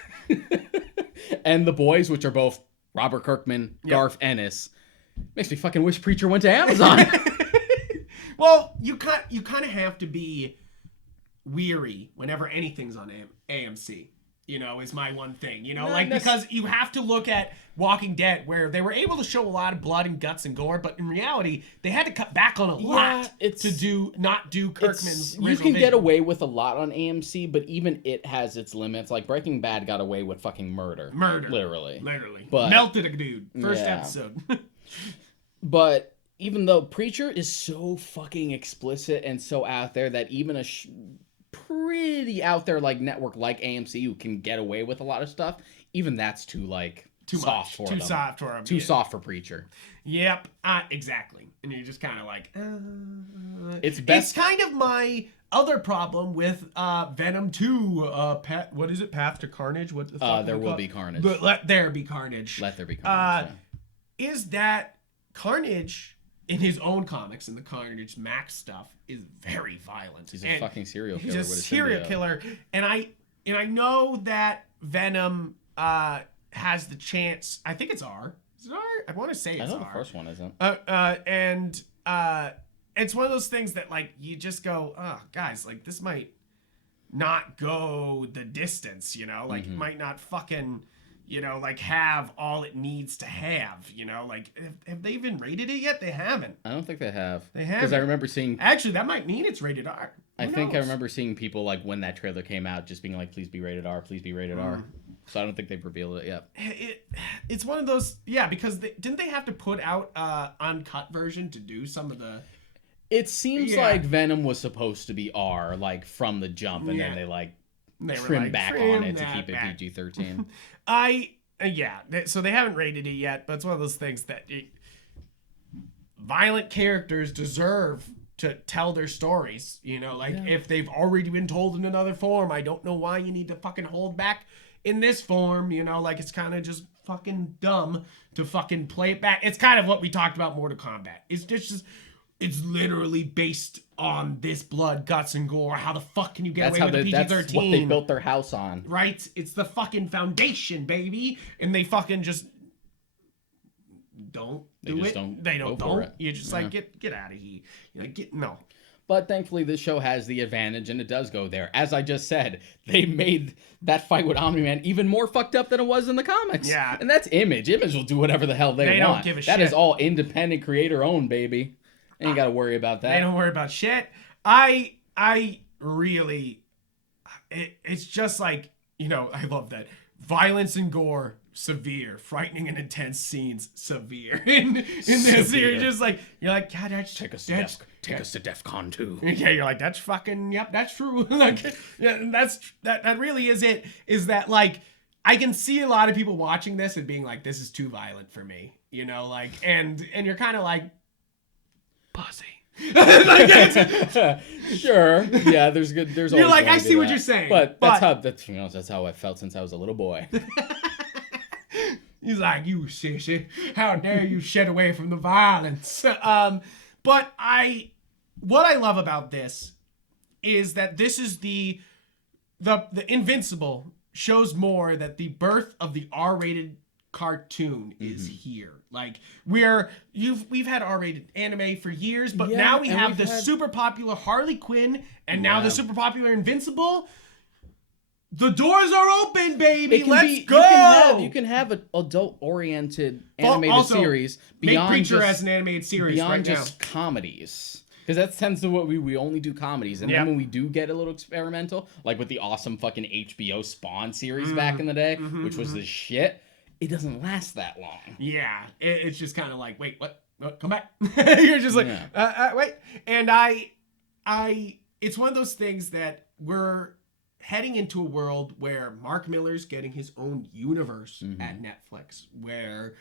and The Boys, which are both Robert Kirkman, Garth Ennis. Makes me fucking wish Preacher went to Amazon. Well, you kind of have to be weary whenever anything's on AMC. You know, is my one thing. You know, because you have to look at Walking Dead, where they were able to show a lot of blood and guts and gore, but in reality, they had to cut back on a lot to not do Kirkman's. You can get away with a lot on AMC, but even it has its limits. Like Breaking Bad got away with fucking murder, literally, but melted a dude first episode. But even though Preacher is so fucking explicit and so out there that even a pretty out there like network like AMC who can get away with a lot of stuff, even that's too soft for them. Too soft for Preacher. Yep, exactly. And you're just kind of like, it's best. It's kind of my other problem with Venom 2. What is it? Path to Carnage. What the fuck? There will be carnage. Let there be carnage. Let there be carnage. Is that Carnage in his own comics and the Carnage Max stuff is very violent. He's a fucking serial killer. He's a serial killer, and I know that Venom has the chance. I think it's R. Is it R? I want to say it's R. I know the first one isn't. And it's one of those things that like you just go, oh, guys, like this might not go the distance, you know, like might not fucking. You know, like have all it needs to have, you know, like have they even rated it yet? They haven't. I don't think they have. They haven't. Because I remember seeing. Actually, that might mean it's rated R. I think I remember seeing people like when that trailer came out just being like, please be rated R, please be rated R. So I don't think they've revealed it yet. It's one of those, because didn't they have to put out uncut version to do some of the. It seems like Venom was supposed to be R, like from the jump, and then they trim back on it to keep it PG-13. So they haven't rated it yet, but it's one of those things that violent characters deserve to tell their stories, you know, like if they've already been told in another form, I don't know why you need to fucking hold back in this form, you know, like it's kind of just fucking dumb to fucking play it back. It's kind of what we talked about Mortal Kombat. It's literally based on this blood, guts, and gore. How the fuck can you get away with a PG-13? That's what they built their house on. Right? It's the fucking foundation, baby. And they fucking just don't do it. They don't. You're just like, get out of here. You're like, no. But thankfully, this show has the advantage, and it does go there. As I just said, they made that fight with Omni-Man even more fucked up than it was in the comics. Yeah. And that's Image. Image will do whatever the hell they want. Don't give a shit. That is all independent creator-owned, baby. Ain't got to worry about that. They don't worry about shit. I really, it's just like, you know, I love that. Violence and gore, severe. Frightening and intense scenes, severe. In this, you're just like, God, that's... Take us to DEFCON 2. Yeah, you're like, that's fucking, yep, that's true. Like, that really is it. Is that, like, I can see a lot of people watching this and being like, this is too violent for me. You know, like, and you're kind of like, pussy. Sure. Yeah, there's good. There's You're always like, one I to see do what that. you're saying, But but- that's how I felt since I was a little boy. He's like, you sissy, how dare you shed away from the violence. But what I love about this is that this is the Invincible shows more that the birth of the R-rated cartoon is here. Like we've had R-rated anime for years, but Yeah, now we and have we've the had- super popular Harley Quinn and now the Yeah. super popular Invincible. The doors are open, baby. It Let's can go. You can have an adult-oriented animated Also, series make beyond Preacher just, as an animated series beyond right just comedies. Because that tends to what we only do comedies. And Yep. then when we do get a little experimental, like with the awesome fucking HBO Spawn series back in the day, which was the shit, it doesn't last that long. Yeah, it's just kind of like, wait, what? Come back. You're just like, wait. And it's one of those things that we're heading into a world where Mark Miller's getting his own universe at Netflix, where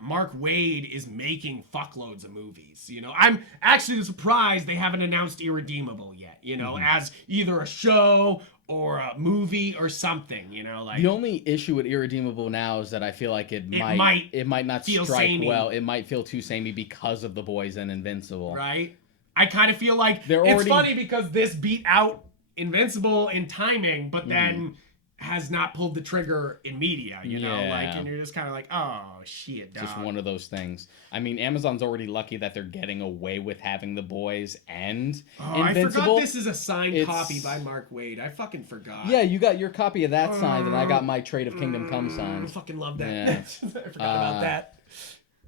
Mark Waid is making fuckloads of movies. You know, I'm actually surprised they haven't announced Irredeemable yet, you know, as either a show or a movie or something, you know, like The only issue with Irredeemable now is that I feel like it might not feel strike samey. well. It might feel too samey because of The Boys and Invincible. right? I kind of feel like They're it's already- funny because this beat out Invincible in timing, but then has not pulled the trigger in media, you know, like, Yeah. and you're just kind of like, oh shit, dog. Just one of those things. I mean, Amazon's already lucky that they're getting away with having The Boys and Oh, I Invincible. forgot this is a signed It's- copy by Mark Waid. I fucking forgot. Yeah, you got your copy of that signed, and I got my Trade of Kingdom Come I signed. fucking love that. Yeah. I forgot about that.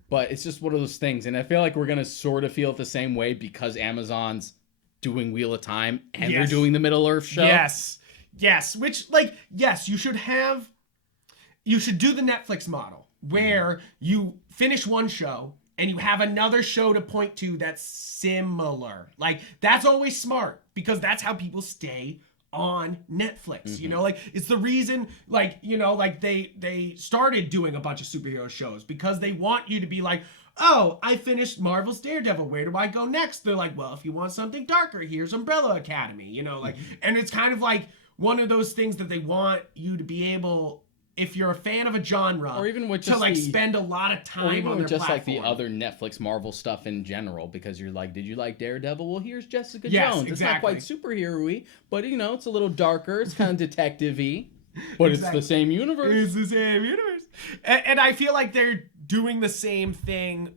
But it's just one of those things, and I feel like we're gonna sort of feel it the same way because Amazon's doing Wheel of Time and they're Yes. doing the Middle Earth show. Yes, which, like, yes, you should do the Netflix model where you finish one show and you have another show to point to that's similar. Like, that's always smart because that's how people stay on Netflix. You know, like, it's the reason, like, you know, like they started doing a bunch of superhero shows because they want you to be like, oh, I finished Marvel's Daredevil. Where do I go next? They're like, well, if you want something darker, here's Umbrella Academy, you know, like, and it's kind of like one of those things that they want you to be able, if you're a fan of a genre, Or even with to just like the- spend a lot of Or time even on with their just platform. like the other Netflix Marvel stuff in general, because you're like, did you like Daredevil? Well, here's Jessica Yes, Jones. exactly. It's not quite superhero-y, but you know, it's a little darker. It's kind of detective-y, but Exactly. it's the same universe. It's the same universe. And I feel like they're doing the same thing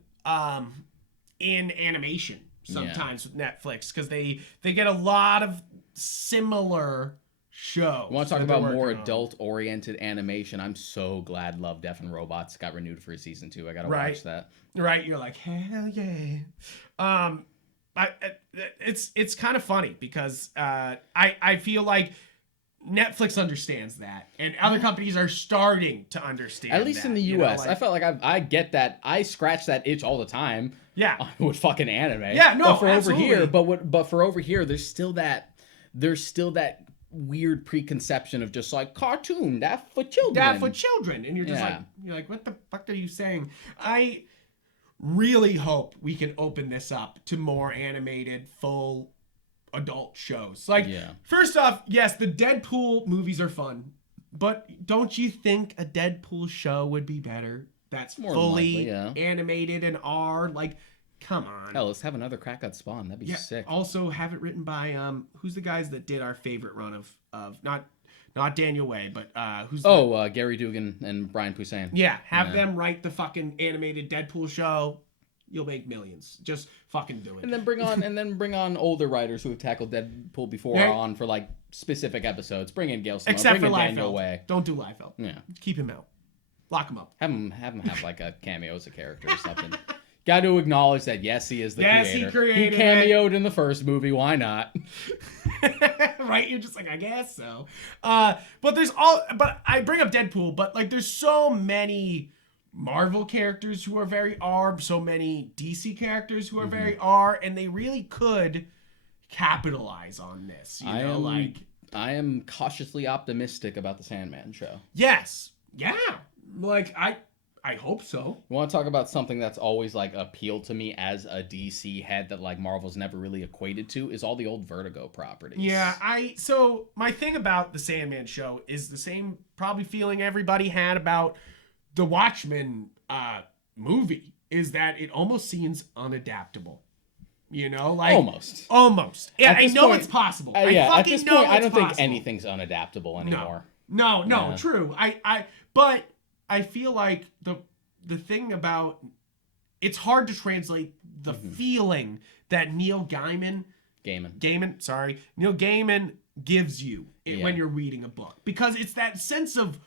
in animation sometimes with Netflix because they get a lot of similar shows. I want to talk that they're about more working on. adult-oriented animation. I'm so glad Love, Death, and Robots got renewed for season 2. I gotta Right. watch that. Right, you're like, hell yeah. It's kind of funny because I feel like Netflix understands that, and other companies are starting to understand. At least in the you know, U.S. like- I felt like I get that. I scratch that itch all the time. Yeah. With fucking anime. Yeah, no, but for absolutely. over here, but for over here, there's still that weird preconception of just like cartoon that for children. That for children, and you're just Yeah. like, what the fuck are you saying? I really hope we can open this up to more animated, full adult shows. Like, Yeah. first off, yes, the Deadpool movies are fun, but don't you think a Deadpool show would be better? That's More fully likely, yeah. animated and R. Like, come on. Hell, let's have another crack at Spawn. That'd be Yeah. sick. Also, have it written by who's the guys that did our favorite run of not Daniel Way, but who's the, Gary Dugan and Brian Posehn. yeah, have Yeah. them write the fucking animated Deadpool show. You'll make millions. Just fucking do it. And then bring on older writers who have tackled Deadpool before Yeah. on for like specific episodes. Bring in Gail Simone. Except bring for in Daniel Liefeld. Way. Don't do Liefeld. Yeah. Keep him out. Lock him up. Have him have like a cameo as a character or something. Got to acknowledge that yes, he is the Yes, he creator. created He cameoed in the first movie. Why not? Right? You're just like, I guess so. But I bring up Deadpool, but like there's so many Marvel characters who are very R, so many DC characters who are very R, and they really could capitalize on this. You know, I am cautiously optimistic about the Sandman show. yes. Yeah. Like I hope so. You want to talk about something that's always like appealed to me as a DC head that like Marvel's never really equated to is all the old Vertigo properties. Yeah, so my thing about the Sandman show is the same probably feeling everybody had about the Watchmen movie, is that it almost seems unadaptable. You know, like almost. Yeah, I know it's possible. Yeah, I at this point, I don't think anything's unadaptable anymore. No, true. But I feel like the thing about it's hard to translate the feeling that Neil Gaiman gives you when you're reading a book, because it's that sense of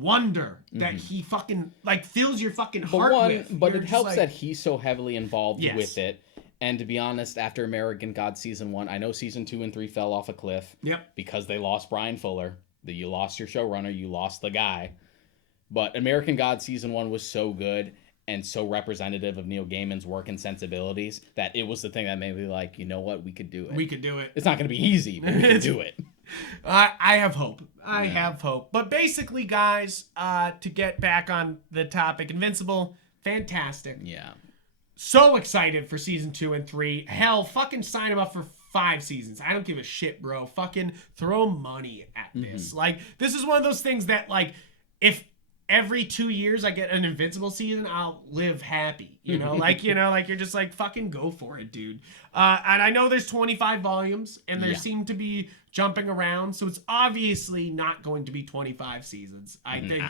wonder that he fucking like fills your fucking heart with. But it helps that he's so heavily involved with it. And to be honest, after American Gods season 1, I know season 2 and 3 fell off a cliff. Because they lost Brian Fuller. You lost your showrunner, you lost the guy. But American Gods season 1 was so good and so representative of Neil Gaiman's work and sensibilities that it was the thing that made me like, you know what, we could do it. We could do it. It's not going to be easy, but we can do it. I have hope. I have hope. But basically, guys, to get back on the topic, Invincible, fantastic. Yeah. So excited for season 2 and 3. Hell, fucking sign him up for 5 seasons. I don't give a shit, bro. Fucking throw money at this. Like, this is one of those things that, like, if every 2 years I get an Invincible season, I'll live happy. You know, like you're just like, fucking go for it, dude. And I know there's 25 volumes, and there seem to be jumping around, so it's obviously not going to be 25 seasons. I think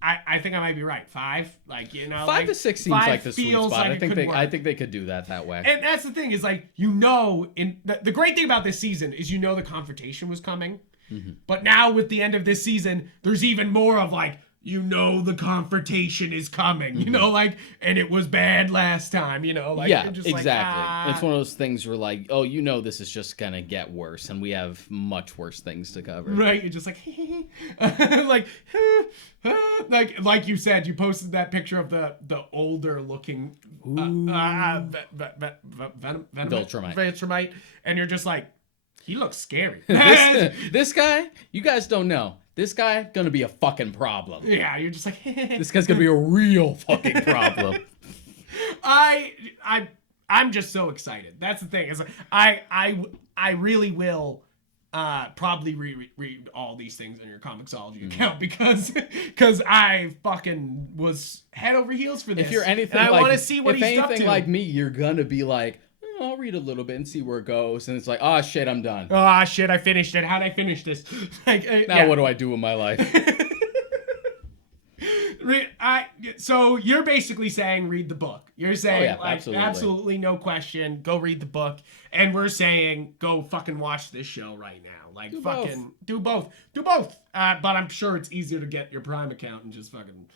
I might be right. 5, like, you know, 5 to 6 seems like the sweet spot. Like I think they could do that way. And that's the thing is, like, you know, in the great thing about this season is, you know, the confrontation was coming, but now with the end of this season, there's even more of like, you know, the confrontation is coming, you know, like, and it was bad last time, you know, like, yeah, just exactly. Like, It's one of those things where, like, oh, you know, this is just gonna get worse, and we have much worse things to cover. Right? You're just like, like you said, you posted that picture of the older looking Viltrumite, and you're just like, he looks scary. This guy, you guys don't know. This guy gonna be a fucking problem. Yeah, you're just like, this guy's gonna be a real fucking problem. I'm just so excited. That's the thing. Is I really will probably read all these things on your Comixology account because I fucking was head over heels for this. If you're anything, I want to see what he's up to. If anything like me, you're gonna be like, I'll read a little bit and see where it goes, and it's like, oh shit, I'm done. Oh shit, I finished it. How'd I finish this? Like, now what do I do with my life? So you're basically saying read the book. You're saying absolutely no question, go read the book, and we're saying go fucking watch this show right now. Like, do both. But I'm sure it's easier to get your Prime account and just fucking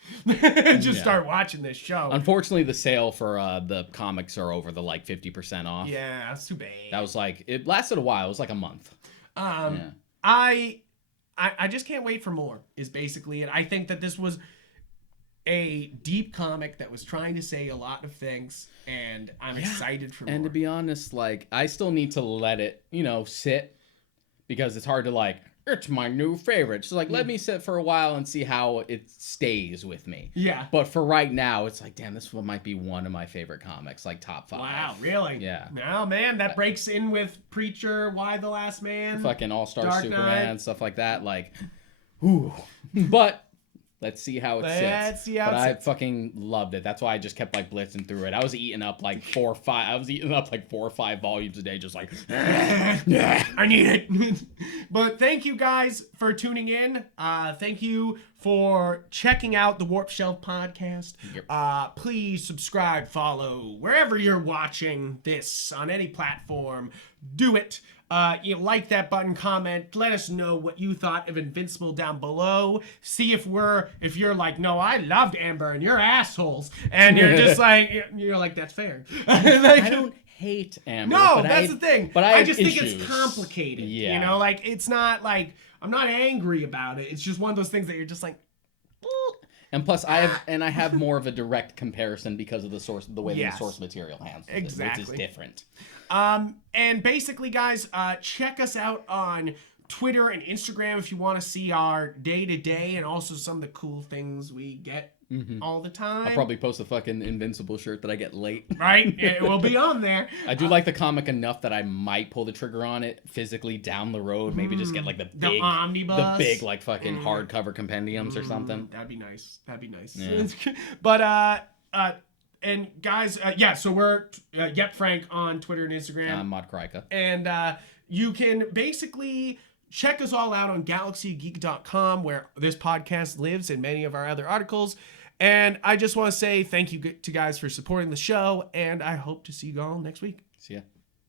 start watching this show. Unfortunately, the sale for the comics are over the like 50% off. Yeah, that's too bad. That was like, it lasted a while. It was like a month. I just can't wait for more. Is basically it. I think that this was a deep comic that was trying to say a lot of things, and I'm excited for more. And to be honest, like, I still need to let it, you know, sit, because it's hard to like, it's my new favorite. So like, let me sit for a while and see how it stays with me. Yeah. But for right now, it's like, damn, this one might be one of my favorite comics, like top 5. Wow, really? Yeah. Oh man, that breaks in with Preacher, Why the Last Man, fucking All-Star Dark Superman, Knight. Stuff like that. Like, ooh. But let's see how it sits. I fucking loved it. That's why I just kept like blitzing through it. I was eating up like 4 or 5 volumes a day, just like, I need it. But thank you guys for tuning in. Thank you for checking out the Warp Shelf podcast. Yep. Please subscribe, follow wherever you're watching this on any platform. Do it. You like that button, comment, let us know what you thought of Invincible down below. See if you're like, no, I loved Amber and you're assholes, and you're just like, you're like, that's fair. Like, I don't hate Amber. No, that's the thing. But I just issues. think it's complicated. Yeah. You know, like, it's not like, I'm not angry about it. It's just one of those things that you're just like, and plus, I have more of a direct comparison because of the way the source material handles it, which is different. And basically, guys, check us out on Twitter and Instagram if you want to see our day-to-day and also some of the cool things we get all the time. I'll probably post a fucking Invincible shirt that I get late. Right? It will be on there. I do like the comic enough that I might pull the trigger on it physically down the road. Maybe just get like the omnibus. big like fucking hardcover compendiums or something. That'd be nice. Yeah. But and guys, so we're Yupfrank on Twitter and Instagram. I'm Mod Krika. And you can basically check us all out on galaxygeek.com, where this podcast lives and many of our other articles. And I just want to say thank you to guys for supporting the show, and I hope to see you all next week. See ya.